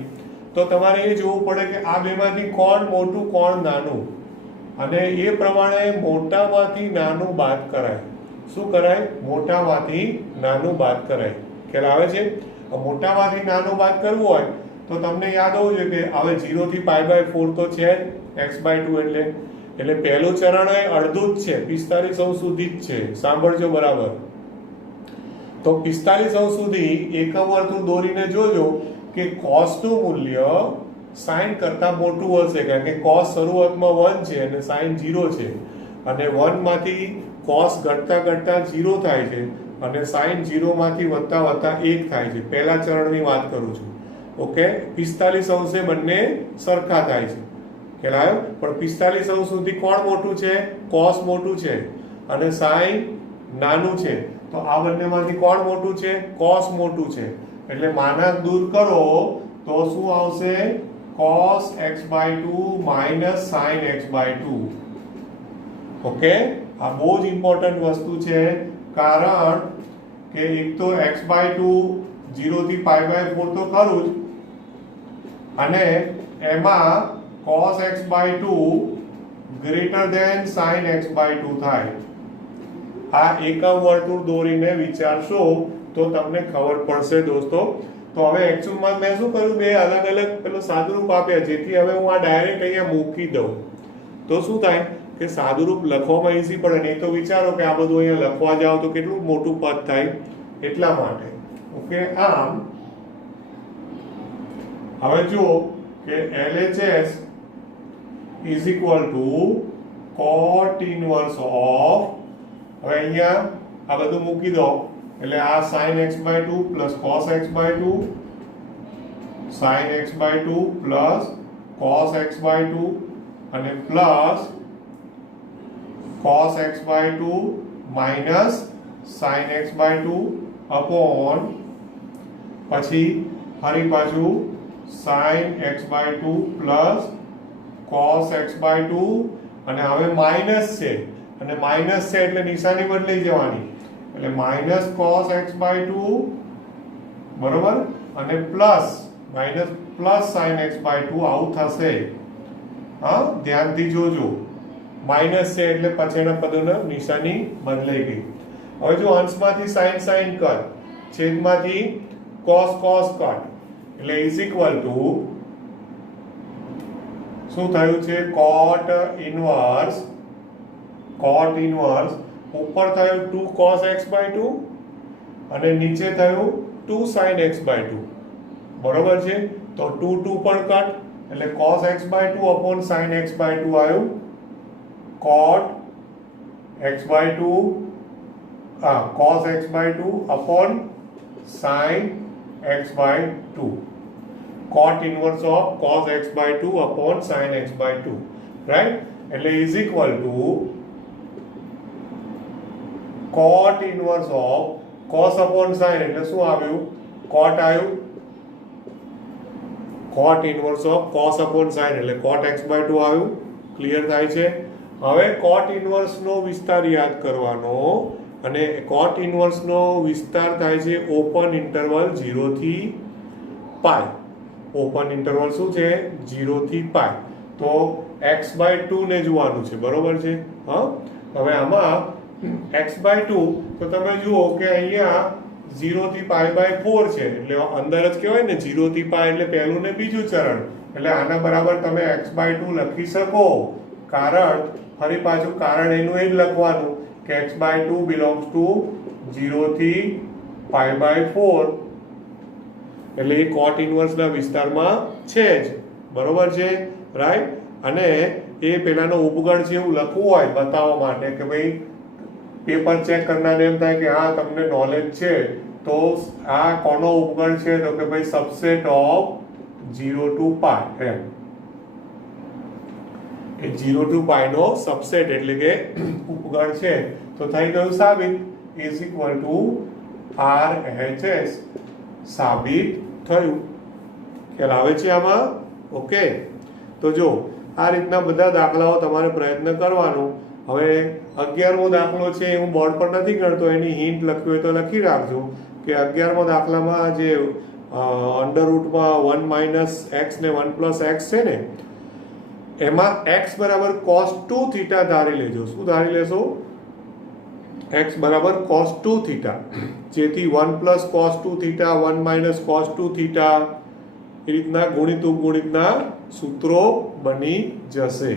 તો તમારે એ જોવું પડે કે આ બેમાંથી કોણ મોટું કોણ નાનું, અને એ પ્રમાણે મોટામાંથી નાનું બાદ કરાય. શું કરાય? મોટામાંથી નાનું બાદ કરાય. ખ્યાલ આવે છે? મોટામાંથી નાનું બાદ કરવું હોય તો તમને યાદ હોવું જોઈએ કે હવે 0 થી π/4 તો છે x/2 એટલે પહેલું ચરણ એ અડધું જ છે, 45 સુધી જ છે. સાંભળજો બરાબર. તો 45 સુધી એકમ વર્તુળ દોરીને જોજો કે cos નું મૂલ્ય sin કરતા મોટું હશે, કારણ કે cos શરૂઆતમાં 1 છે અને sin 0 છે, અને 1 માંથી cos ઘટતા ઘટતા 0 થાય છે અને sin 0 માંથી વધતા વધતા 1 થાય છે. પહેલા ચરણની વાત કરું છું. ઓકે, 45 બંને સરખા થાય છે. ખ્યાલ આવ્યો? પણ 45 સુધી કોણ મોટું છે? cos મોટું છે અને sin નાનું છે. તો આ બંનેમાંથી કોણ મોટું છે? cos મોટું છે. એટલે માનાંક દૂર કરો તો શું આવશે? cos x/2 - sin x/2. Okay, આ બહુ જ ઇમ્પોર્ટન્ટ વસ્તુ છે, કારણ કે એક તો x/2 0 થી π/4 તો કરું જ, અને એમાં cos x/2 greater than sin x/2 થાય. આ એકમ વર્તુળ દોરીને વિચારશો તો તમને ખબર પડશે દોસ્તો. તો હવે એક્ચ્યુઅલમાં મેં શું કર્યું? બે અલગ અલગ પેલો સાદુરૂપ આપ્યા, જેથી હવે હું આ ડાયરેક્ટ અહીંયા મૂકી દઉં તો શું થાય કે સાદુરૂપ લખવામાં ઈઝી પડે. નહીં તો વિચારો કે આ બધું અહીંયા લખવા જાઓ તો કેટલું મોટું પદ થાય, એટલા માટે. ઓકે, આમ હવે જુઓ કે LHS is equal two cot inverse of, હવે અહીંયા આ બધું મૂકી દો એટલે આ sin x/2 plus cos x/2, sin x/2 plus cos x/2 અને plus cos x/2 minus sin x/2 upon પછી ફરી પાછું sin x/2 plus cos x/2, અને હવે માઇનસ છે અને માઇનસ છે એટલે નિશાની બદલાઈ જવાની, એટલે માઇનસ cos x/2 બરોબર, અને પ્લસ sin x/2 આવું થશે. હા, ધ્યાનથી જોજો. માઇનસ છે એટલે પછીના પદોની નિશાની બદલાઈ ગઈ. હવે જો અંશમાંથી sin કટ, છેદમાંથી cos કટ, એટલે ઇઝ ઇક્વલ ટુ શું થયું છે? cot ઇનવર્સ ઉપર થયું 2 cos x/2 અને નીચે થયું 2 sin x/2. બરોબર છે? તો 2 પણ કટ એટલે cos x/2 upon sin x/2 આવ્યું. cot x/2 cos x/2 upon sin x/2. cot inverse of cos x/2 upon sin x/2. right? એટલે is equal to cot inverse of cos upon sin, એટલે શું આવ્યું? cot આવ્યું. cot inverse of cos upon sin એટલે cot x/2 આવ્યું. Clear થાય છે? હવે cot inverse નો વિસ્તાર યાદ કરવાનો અને કોટ ઇનવર્સનો વિસ્તાર થાય છે ઓપન ઇન્ટરવલ 0 થી પાઈ. ઓપન ઇન્ટરવલ શું છે? 0 થી પાઈ. તો x/2 ને જોવાનું છે, બરોબર છે. હા, હવે આમાં x/2 તો તમે જુઓ કે અહીંયા 0 થી π/4 છે, એટલે અંદર જ કહેવાય ને 0 થી π એટલે પહેલું ને બીજું ચરણ, એટલે આના બરાબર તમે x/2 લખી શકો. કારણ ફરી પાછું કારણ એનું એ જ લખવાનું કે x/2 બિલોંગ્સ ટુ 0 થી π/4, એટલે એ કોટ ઇનવર્સના વિસ્તારમાં છે જ, બરોબર છે, રાઈટ. અને એ પેલાનો ઉપગણ છે એવું લખવું હોય બતાવવા માટે કે ભાઈ પેપર ચેક કરનારને એમ થાય કે હા તમને નોલેજ છે, તો આ કોનો ઉપગણ છે? તો કે ભાઈ સબસેટ ઓફ 0 to π એમ. એ 0 to π નો સબસેટ એટલે કે ઉપગણ છે. તો થઈ ગયું સાબિત, ઇઝ ઇક્વલ ટુ RHS. સાબિત થયું. ખ્યાલ આવે છે આમાં? ઓકે. તો જો આ રીતના બધા દાખલાઓ તમારે પ્રયત્ન કરવાનો. હવે 11મો દાખલો છે હું બોર્ડ પર નથી ગણતો, એની હિન્ટ લખ્યું હોય તો લખી રાખજો કે 11મો દાખલામાં જે √1 - x ને 1 + x છે ને, એમાં x બરાબર cos 2 થીટા ધારી લેજો. શું ધારી લેશો? x બરાબર cos 2 થીટા, જેથી 1 + cos 2 થીટા 1 - cos 2 થીટા એ રીતના ગુણિત ઉપગુણિતના સૂત્રો બની જશે,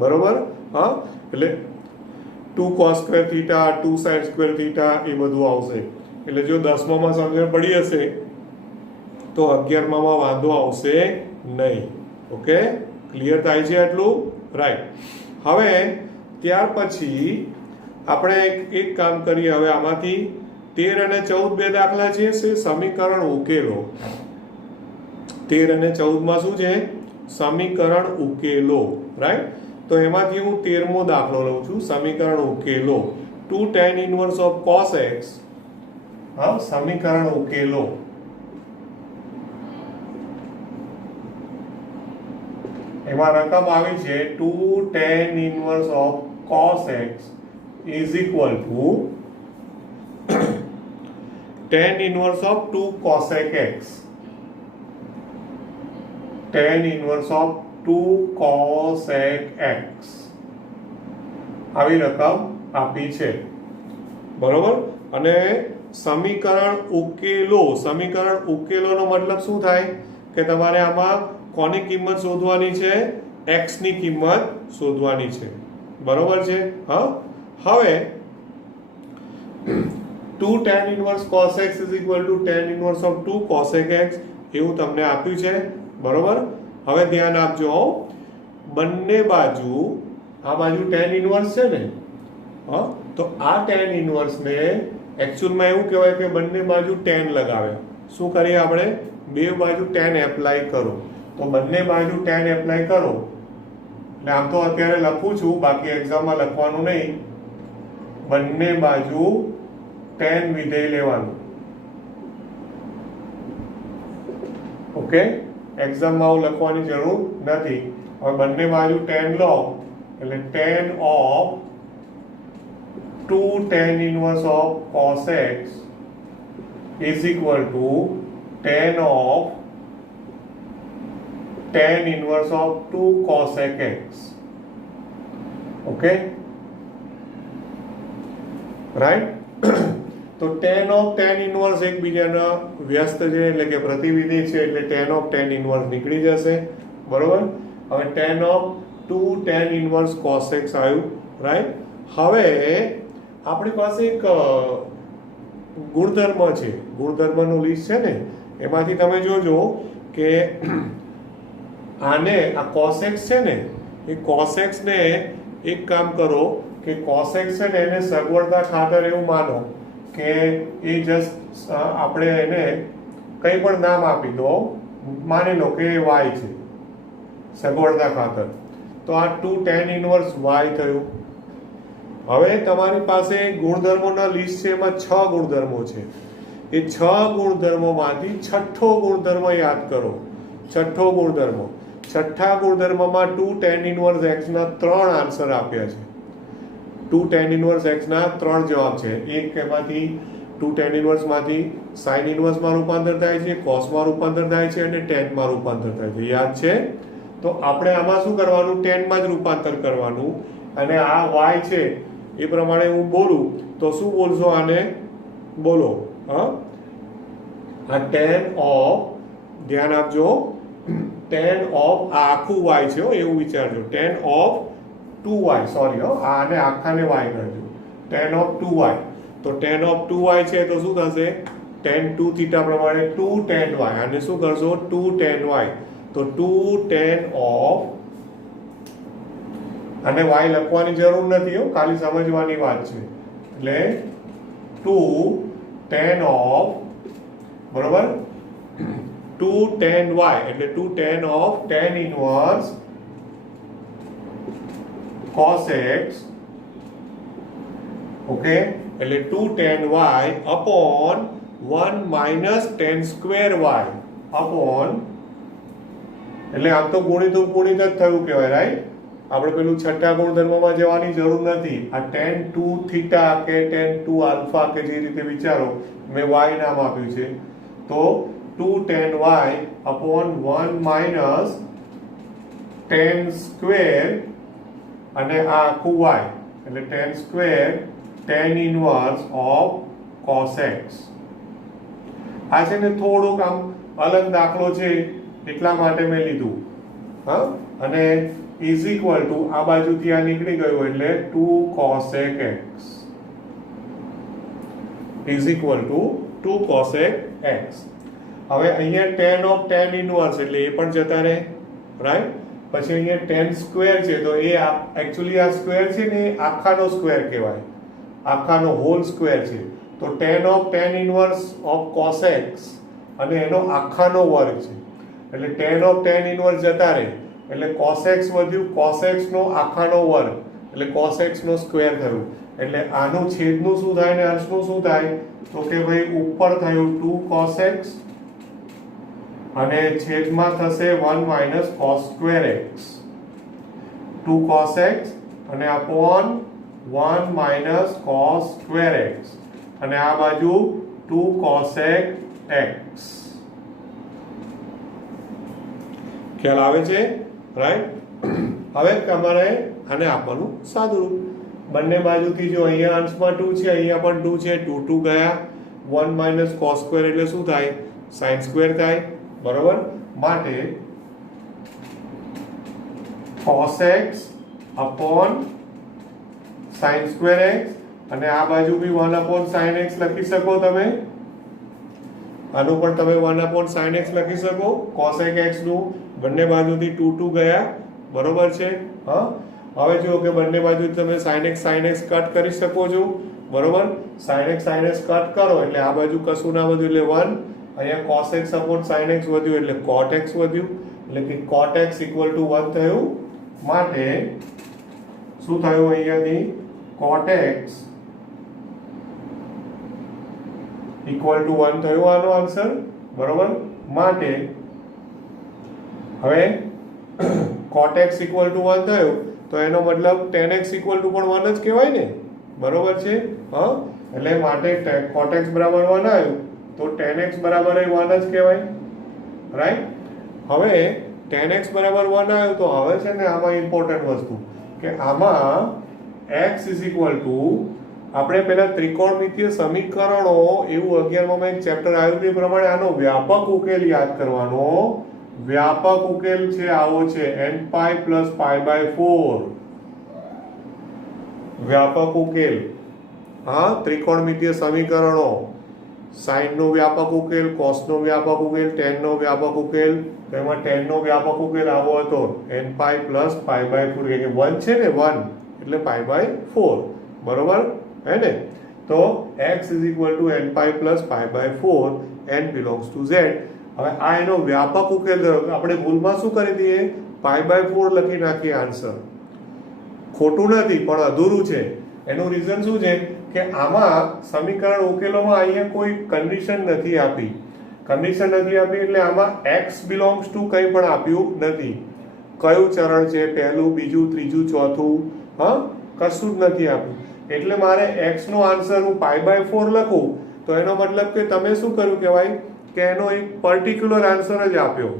બરોબર. હા, એટલે 2 cos² થીટા 2 sin² થીટા એ બધું આવશે. એટલે જો 10મામાં સમજણ પડી હશે તો 11મામાં વાંધો આવશે નહીં. ઓકે, ક્લિયર થાય છે આટલું? રાઈટ. હવે ત્યાર પછી આપણે એક કામ કરીએ. હવે આમાંથી 13 અને 14 બે દાખલા છે, સમીકરણ ઉકેલો. 13 અને 14માં શું છે? સમીકરણ ઉકેલો, રાઈટ. તો એમાંથી હું 13મો દાખલો લઉં છું, સમીકરણ ઉકેલો. 2 tan inverse of cos x. હા, સમીકરણ ઉકેલો. એમાં રકમ આવી છે 2 tan inverse of cos x is equal to tan inverse of 2 cosec x. tan inverse of 2 cosec x આવી રકમ આપી છે, બરોબર. અને સમીકરણ ઉકેલો. સમીકરણ ઉકેલોનો મતલબ શું થાય કે તમારે આમાં કોની કિંમત શોધવાની છે? x ની કિંમત શોધવાની છે, બરોબર છે. હા, હવે 2 tan inverse cos x is equal to tan inverse of 2 cosec x એવું તમને આપ્યું છે, બરોબર. હવે ધ્યાન આપજો, બંને બાજુ, આ બાજુ tan ઇનવર્સ છે ને, હા, તો આ tan ઇનવર્સ ને એકચ્યુઅલમાં એવું કહેવાય કે બંને બાજુ tan લગાવે. શું કરીએ આપણે? બે બાજુ tan એપ્લાય કરો. તો બંને બાજુ tan એપ્લાય કરો. એટલે આમ તો અત્યારે લખું છું, બાકી એક્ઝામમાં લખવાનું નહીં. બંને બાજુ tan વિધેય લેવાનું. ઓકે, એક્ઝામમાં આવું લખવાની જરૂર નથી. હવે બંને બાજુ tan લો એટલે tan of 2 tan inverse of cos x is equal to tan of tan inverse of 2 cosec x. Okay, right. તો tan of tan inverse એકબીજાના વ્યસ્ત છે, એટલે કે પ્રતિવિધિ છે, એટલે tan of tan inverse નીકળી જશે, બરોબર. હવે tan of 2 tan inverse cos x આવ્યું, રાઈટ. હવે આપણી પાસે એક ગુણધર્મ છે, ગુણધર્મનું લિસ્ટ છે ને, એમાંથી તમે જોજો કે આને આ cos x છે ને, એ cos x ને એક કામ કરો કે cos x છે ને એને સગવડતા ખાતર એવું માનો કે એ જસ્ટ આપણે એને કંઈ પણ નામ આપી દો. માની લો કે y છે, સગવડતા ખાતર. તો આ 2 tan inverse y થયું. હવે તમારી પાસે ગુણધર્મોના લિસ્ટ છે, એમાં 6 ગુણધર્મો છે. એ 6 ગુણધર્મોમાંથી છઠ્ઠો ગુણધર્મ યાદ કરો. છઠ્ઠો ગુણધર્મ, છઠ્ઠા ગુણધર્મમાં 2 tan inverse x ના 3 આન્સર આપ્યા છે. 2 tan ઇનવર્સ x ના 3 જવાબ છે. એક એમાંથી 2 tan ઇનવર્સ માંથી sin ઇનવર્સ માં રૂપાંતર થાય છે, cos માં રૂપાંતર થાય છે અને tan માં રૂપાંતર થાય છે. યાદ છે? તો આપણે આમાં શું કરવાનું? tan માં જ રૂપાંતર કરવાનું. અને આ y છે એ પ્રમાણે હું બોલું તો શું બોલશો આને? બોલો હા, આ tan ઓફ, ધ્યાન આપજો, tan ઓફ આ આખું y છે એવું વિચારજો. tan ઓફ 2y, સોરી આને આખાને y કરજો. tan ઓફ 2y, તો tan ઓફ 2y છે તો શું થશે? tan 2 થીટા પ્રમાણે 2 tan y, આને શું કરશો? 2 tan y, તો 2 tan ઓફ, અને y લખવાની જરૂર નથી હો, ખાલી સમજવાની વાત છે. એટલે 2 tan ઓફ, બરોબર, 2 tan y એટલે 2 tan of tan inverse cos x, okay, એટલે 2 tan y upon 1 minus tan square y upon, એટલે આમ તો ગુણિત જ થયું કહેવાય, રાઈટ? આપણે પેલું છઠ્ઠા ગુણધર્મમાં જવાની જરૂર નથી. આ tan 2 થીટા કે tan 2 આલ્ફા કે જે રીતે વિચારો, મેં y નામ આપ્યું છે, તો 2 tan y upon 1 minus tan square, અને આ આખું y એટલે tan square tan inverse of cos x. આ છે ને થોડુંક આમ અલગ દાખલો છે એટલા માટે મેં લીધું. હા, અને ઇઝ ઇક્વલ ટુ આ બાજુથી આ નીકળી ગયું એટલે 2 cosec x is equal two 2 cosec x. હવે અહીંયા tan ઓફ tan ઇનવર્સ એટલે એ પણ જતા રહે, રાઈટ? પછી અહીંયા tan સ્ક્વેર છે તો એ એકચ્યુઅલી આ સ્ક્વેર છે ને આખાનો સ્ક્વેર કહેવાય, આખાનો હોલ સ્ક્વેર છે. તો tan of tan inverse of cos x અને એનો આખાનો વર્ગ છે એટલે tan ઓફ tan ઇનવર્સ જતા રહે એટલે cos x વધ્યું, cos x નો આખાનો વર્ગ એટલે cos x નો સ્ક્વેર થયું. એટલે આનું છેદનું શું થાય ને અંશનું શું થાય? તો કે ભાઈ ઉપર થયું 2 cos x અને છેદમાં થશે 1 minus cos square x, 2 cos x અને upon 1 minus cos square x, અને આ બાજુ 2 cosec x. ખ્યાલ આવે છે, રાઈટ? હવે તમારે આને આપવાનું સાદું રૂપ. બંને બાજુથી જો અહીંયા અંશમાં 2 છે, અહીંયા પણ 2 છે, 2 2 ગયા, 1 minus cos square એટલે શું થાય? sin square થાય, બરોબર? માટે cos x upon sin square x, અને આ બાજુ બી 1 upon sin x લખી શકો તમે. આનું પણ તમે 1 upon sin x લખી શકો. cosec x નું બંને બાજુથી 2 2 ગયા, બરોબર છે? હા, હવે જુઓ કે બંને બાજુથી તમે sin x કટ કરી શકો છો, બરોબર? sin x કટ કરો એટલે આ બાજુ કશું ના વધ્યું એટલે 1, અહીંયા cos x upon sin x વધ્યું એટલે cot x વધ્યું, એટલે કે cot x equal to 1 થયું. માટે શું થયું અહીંયાથી? cot x equal to 1 થયું આનો આન્સર, બરોબર? માટે હવે cot x equal to 1 થયું તો એનો મતલબ tan x equal to પણ 1 જ કહેવાય ને, બરોબર છે? હા, એટલે માટે cot x બરાબર 1 આવ્યું તો tan x બરાબર 1 જ કહેવાય, રાઈટ? હવે tan x બરાબર 1 આવ્યું તો હવે છે ને આમાં ઇમ્પોર્ટન્ટ વસ્તુ કે આમાં x is equal to, આપણે પહેલા ત્રિકોણમિતીય સમીકરણો એવું 11માં એક ચેપ્ટર આવ્યું તે પ્રમાણે આનો વ્યાપક ઉકેલ યાદ કરવાનો. વ્યાપક ઉકેલ છે આવો છે n pi plus pi by 4. વ્યાપક ઉકેલ, હા, ત્રિકોણમિતીય સમીકરણો, sin નો વ્યાપક ઉકેલ, cos નો વ્યાપક ઉકેલ, tan નો વ્યાપક ઉકેલ. તેમાં tan નો વ્યાપક ઉકેલ આવો હતો n pi plus pi by 4, એટલે 1 છે ને, 1 એટલે pi by 4, બરોબર હે ને? તો x is equal to n pi plus pi by 4, n belongs to z. હવે આ એનો વ્યાપક ઉકેલ થયો. આપણે ભૂલમાં શું કરી દઈએ? pi by 4 લખી નાખીએ આન્સર. ખોટું નથી પણ અધૂરું છે. એનું રીઝન શું છે કે આમાં સમીકરણ ઉકેલોમાં અહીંયા કોઈ કન્ડિશન નથી આપી. કન્ડિશન નથી આપી એટલે આમાં x belongs to કંઈ પણ આપ્યું નથી. કયું ચરણ છે? પહેલું, બીજું, ત્રીજું, ચોથું, હા, કશું જ નથી આપ્યું. એટલે મારે x નો આન્સર હું π/4 લખું તો એનો મતલબ કે તમે શું કર્યું કહેવાય કે એનો એક પર્ટિક્યુલર આન્સર જ આપ્યો,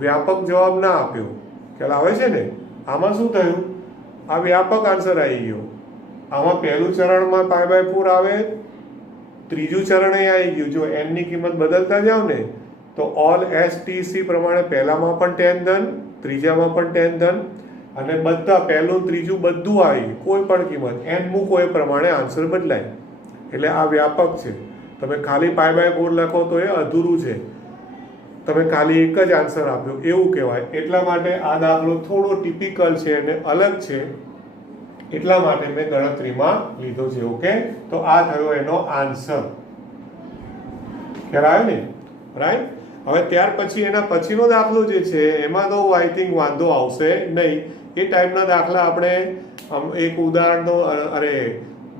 વ્યાપક જવાબ ના આપ્યો. ખ્યાલ આવે છે ને? આમાં શું થયું? આ વ્યાપક આન્સર આવી ગયો. આમાં પહેલું ચરણમાં π/4 આવે, ત્રીજું ચરણ આવી ગયું. જો n ની કિંમત બદલતા જાવ ને તો ઓલ STC પ્રમાણે પહેલામાં પણ tan ધન, ત્રીજામાં પણ tan ધન, અને બધા પહેલું ત્રીજું બધું આવી ગયું. કોઈ પણ કિંમત n મૂકો એ પ્રમાણે આન્સર બદલાય. એટલે આ વ્યાપક છે. તમે ખાલી π/4 લખો તો એ અધૂરું છે, તમે ખાલી એક જ આન્સર આપ્યો એવું કહેવાય. એટલા માટે આ દાખલો થોડો ટિપિકલ છે અને અલગ છે, એટલા માટે મેં ગણતરીમાં લીધો છે. ઓકે, તો આ થયો એનો આન્સર. ખ્યાલ આવ્યો ને? રાઈટ. હવે ત્યાર પછી એના પછીનો દાખલો જે છે એમાં તો આઈ થિંક વાંધો આવશે નહીં. એ ટાઈપના દાખલા આપણે એક ઉદાહરણનો અરે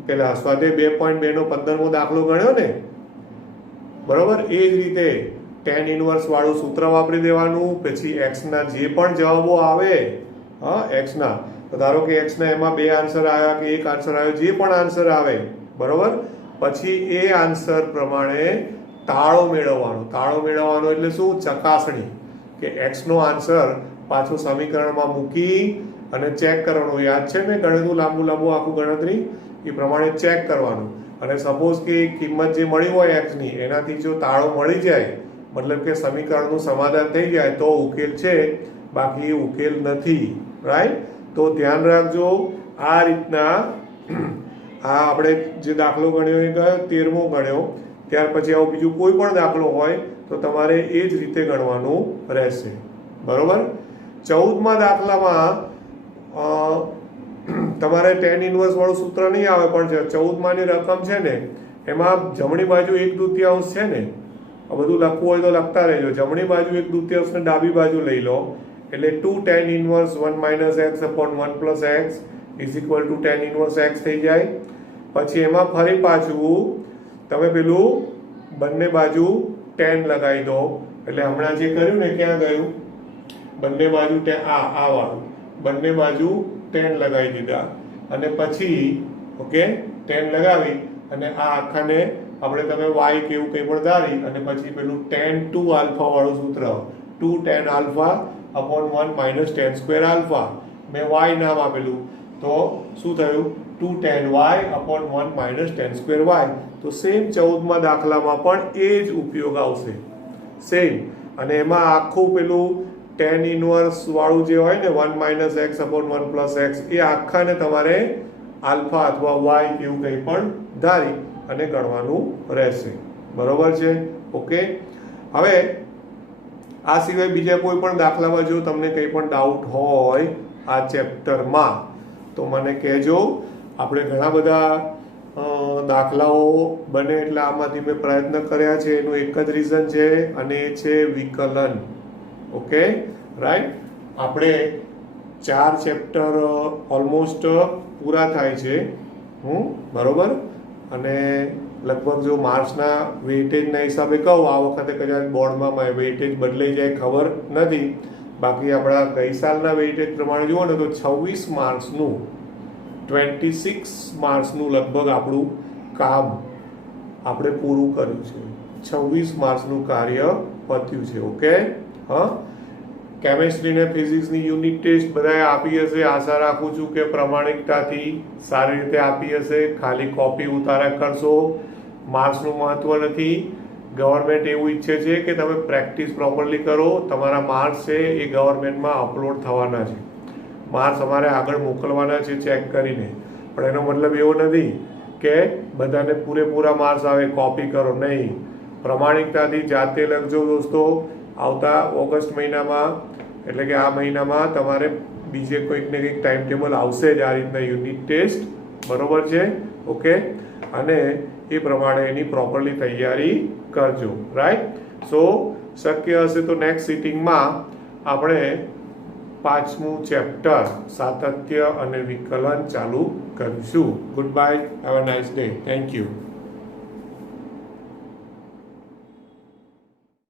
પેલા સ્વાધ્યાય 2.2 નો 15મો દાખલો ગણ્યો ને, બરોબર? એ જ રીતે tan ઇનવર્સ વાળું સૂત્ર વાપરી દેવાનું. પછી x ના જે પણ જવાબો આવે, x ના, તો ધારો કે x ના એમાં 2 આન્સર આવ્યા કે 1 આન્સર આવ્યો, જે પણ આન્સર આવે, બરોબર, પછી એ આન્સર પ્રમાણે તાળો મેળવવાનો. તાળો મેળવવાનો એટલે શું? ચકાસણી. કે x નો આન્સર પાછું સમીકરણમાં મૂકી અને ચેક કરવાનું. યાદ છે ને ગણેલું લાંબુ આખું ગણતરી? એ પ્રમાણે ચેક કરવાનું. અને સપોઝ કે કિંમત જે મળી હોય x ની એનાથી જો તાળો મળી જાય, મતલબ કે સમીકરણનું સમાધાન થઈ જાય તો ઉકેલ છે, બાકી ઉકેલ નથી. રાઈટ? તો ધ્યાન રાખજો. આ રીતના આ આપણે જે દાખલો ગણ્યો એ કયો? 13મો ગણ્યો. ત્યાર પછી આવો બીજું કોઈ પણ દાખલો હોય તો તમારે એ જ રીતે ગણવાનું રહેશે. બરોબર? 14મા દાખલામાં તમારે tan ઇનવર્સ વાળું સૂત્ર નહીં આવે, પણ 14માની રકમ છે ને એમાં જમણી બાજુ 1/2 છે ને, આ બધું લખવું હોય તો લખતા રહેજો. જમણી બાજુ 1/2 ને ડાબી બાજુ લઈ લો એટલે 2 tan inverse 1 - x upon 1 + x is equal to tan inverse x થઈ જાય. પછી એમાં ફરી પાછું તમે પેલું બંને બાજુ tan લગાવી દો. એટલે હમણાં જે કર્યું ને ક્યાં ગયું? બંને બાજુ આ વાળું બંને બાજુ tan લગાવી દીધા અને પછી ઓકે tan લગાવી અને આ આખાને આપણે તમે y કે એવું કંઈ પણ ધારી અને પછી પેલું tan 2 આલ્ફા વાળું સૂત્ર 2 tan alpha upon 1 - tan square alpha મેં y નામ આપેલું તો શું થયું? 2 tan y upon 1 - tan square y. તો સેમ 14મા દાખલામાં પણ એ જ ઉપયોગ આવશે, સેમ. અને એમાં આખું પેલું tan ઇનવર્સ વાળું જે હોય ને 1 - x upon 1 + x એ આખાને તમારે આલ્ફા અથવા y કે એવું કંઈ પણ ધારી અને ગણવાનું રહેશે. બરોબર છે? ઓકે. હવે આ સિવાય બીજા કોઈ પણ દાખલામાં જો તમને કંઈ પણ ડાઉટ હોય આ ચેપ્ટરમાં તો મને કહેજો. આપણે ઘણા બધા દાખલાઓ બને એટલે આમાંથી મેં પ્રયત્ન કર્યા છે. એનું એક જ રીઝન છે અને એ છે વિકલન. Okay, right. આપણે 4 ચેપ્ટર ઓલમોસ્ટ પૂરા થાય છે. બરોબર. અને લગભગ જો માર્ક્સના વેઇટેજના હિસાબે કહું, આ વખતે કદાચ બોર્ડમાં વેઇટેજ બદલાઈ જાય ખબર નથી, બાકી આપણા ગઈ સાલના વેઇટેજ પ્રમાણે જુઓ ને તો 26 માર્ક્સનું 26 માર્ક્સનું લગભગ આપણું કામ આપણે પૂરું કર્યું છે. 26 માર્ક્સનું કાર્ય પત્યું છે. ઓકે. કેમેસ્ટ્રી ને ફિઝિક્સની યુનિટ ટેસ્ટ બધાએ આપી હશે. આશા રાખું છું કે પ્રમાણિકતાથી સારી રીતે આપી હશે. ખાલી કોપી ઉતારા કરશો, માર્ક્સનું મહત્વ નથી. ગવર્મેન્ટ એવું ઈચ્છે છે કે તમે પ્રેક્ટિસ પ્રોપરલી કરો. તમારા માર્ક્સ છે એ ગવર્મેન્ટમાં અપલોડ થવાના છે. માર્ક્સ અમારે આગળ મોકલવાના છે ચેક કરીને. પણ એનો મતલબ એવો નથી કે બધાને પૂરેપૂરા માર્ક્સ આવે, કોપી કરો, નહીં. પ્રમાણિકતાથી જાતે લખજો દોસ્તો. આવતા ઓગસ્ટ મહિનામાં એટલે કે આ મહિનામાં તમારે બીજે કોઈક ને કંઈક ટાઈમ ટેબલ આવશે જ આ રીતના યુનિટ ટેસ્ટ. બરોબર છે? ઓકે. અને એ પ્રમાણે એની પ્રોપરલી તૈયારી કરજો. રાઈટ. સો શક્ય હશે તો નેક્સ્ટ સિટિંગમાં આપણે 5મું ચેપ્ટર સાતત્ય અને વિકલન ચાલુ કરીશું. Good bye. Have a nice day. Thank you.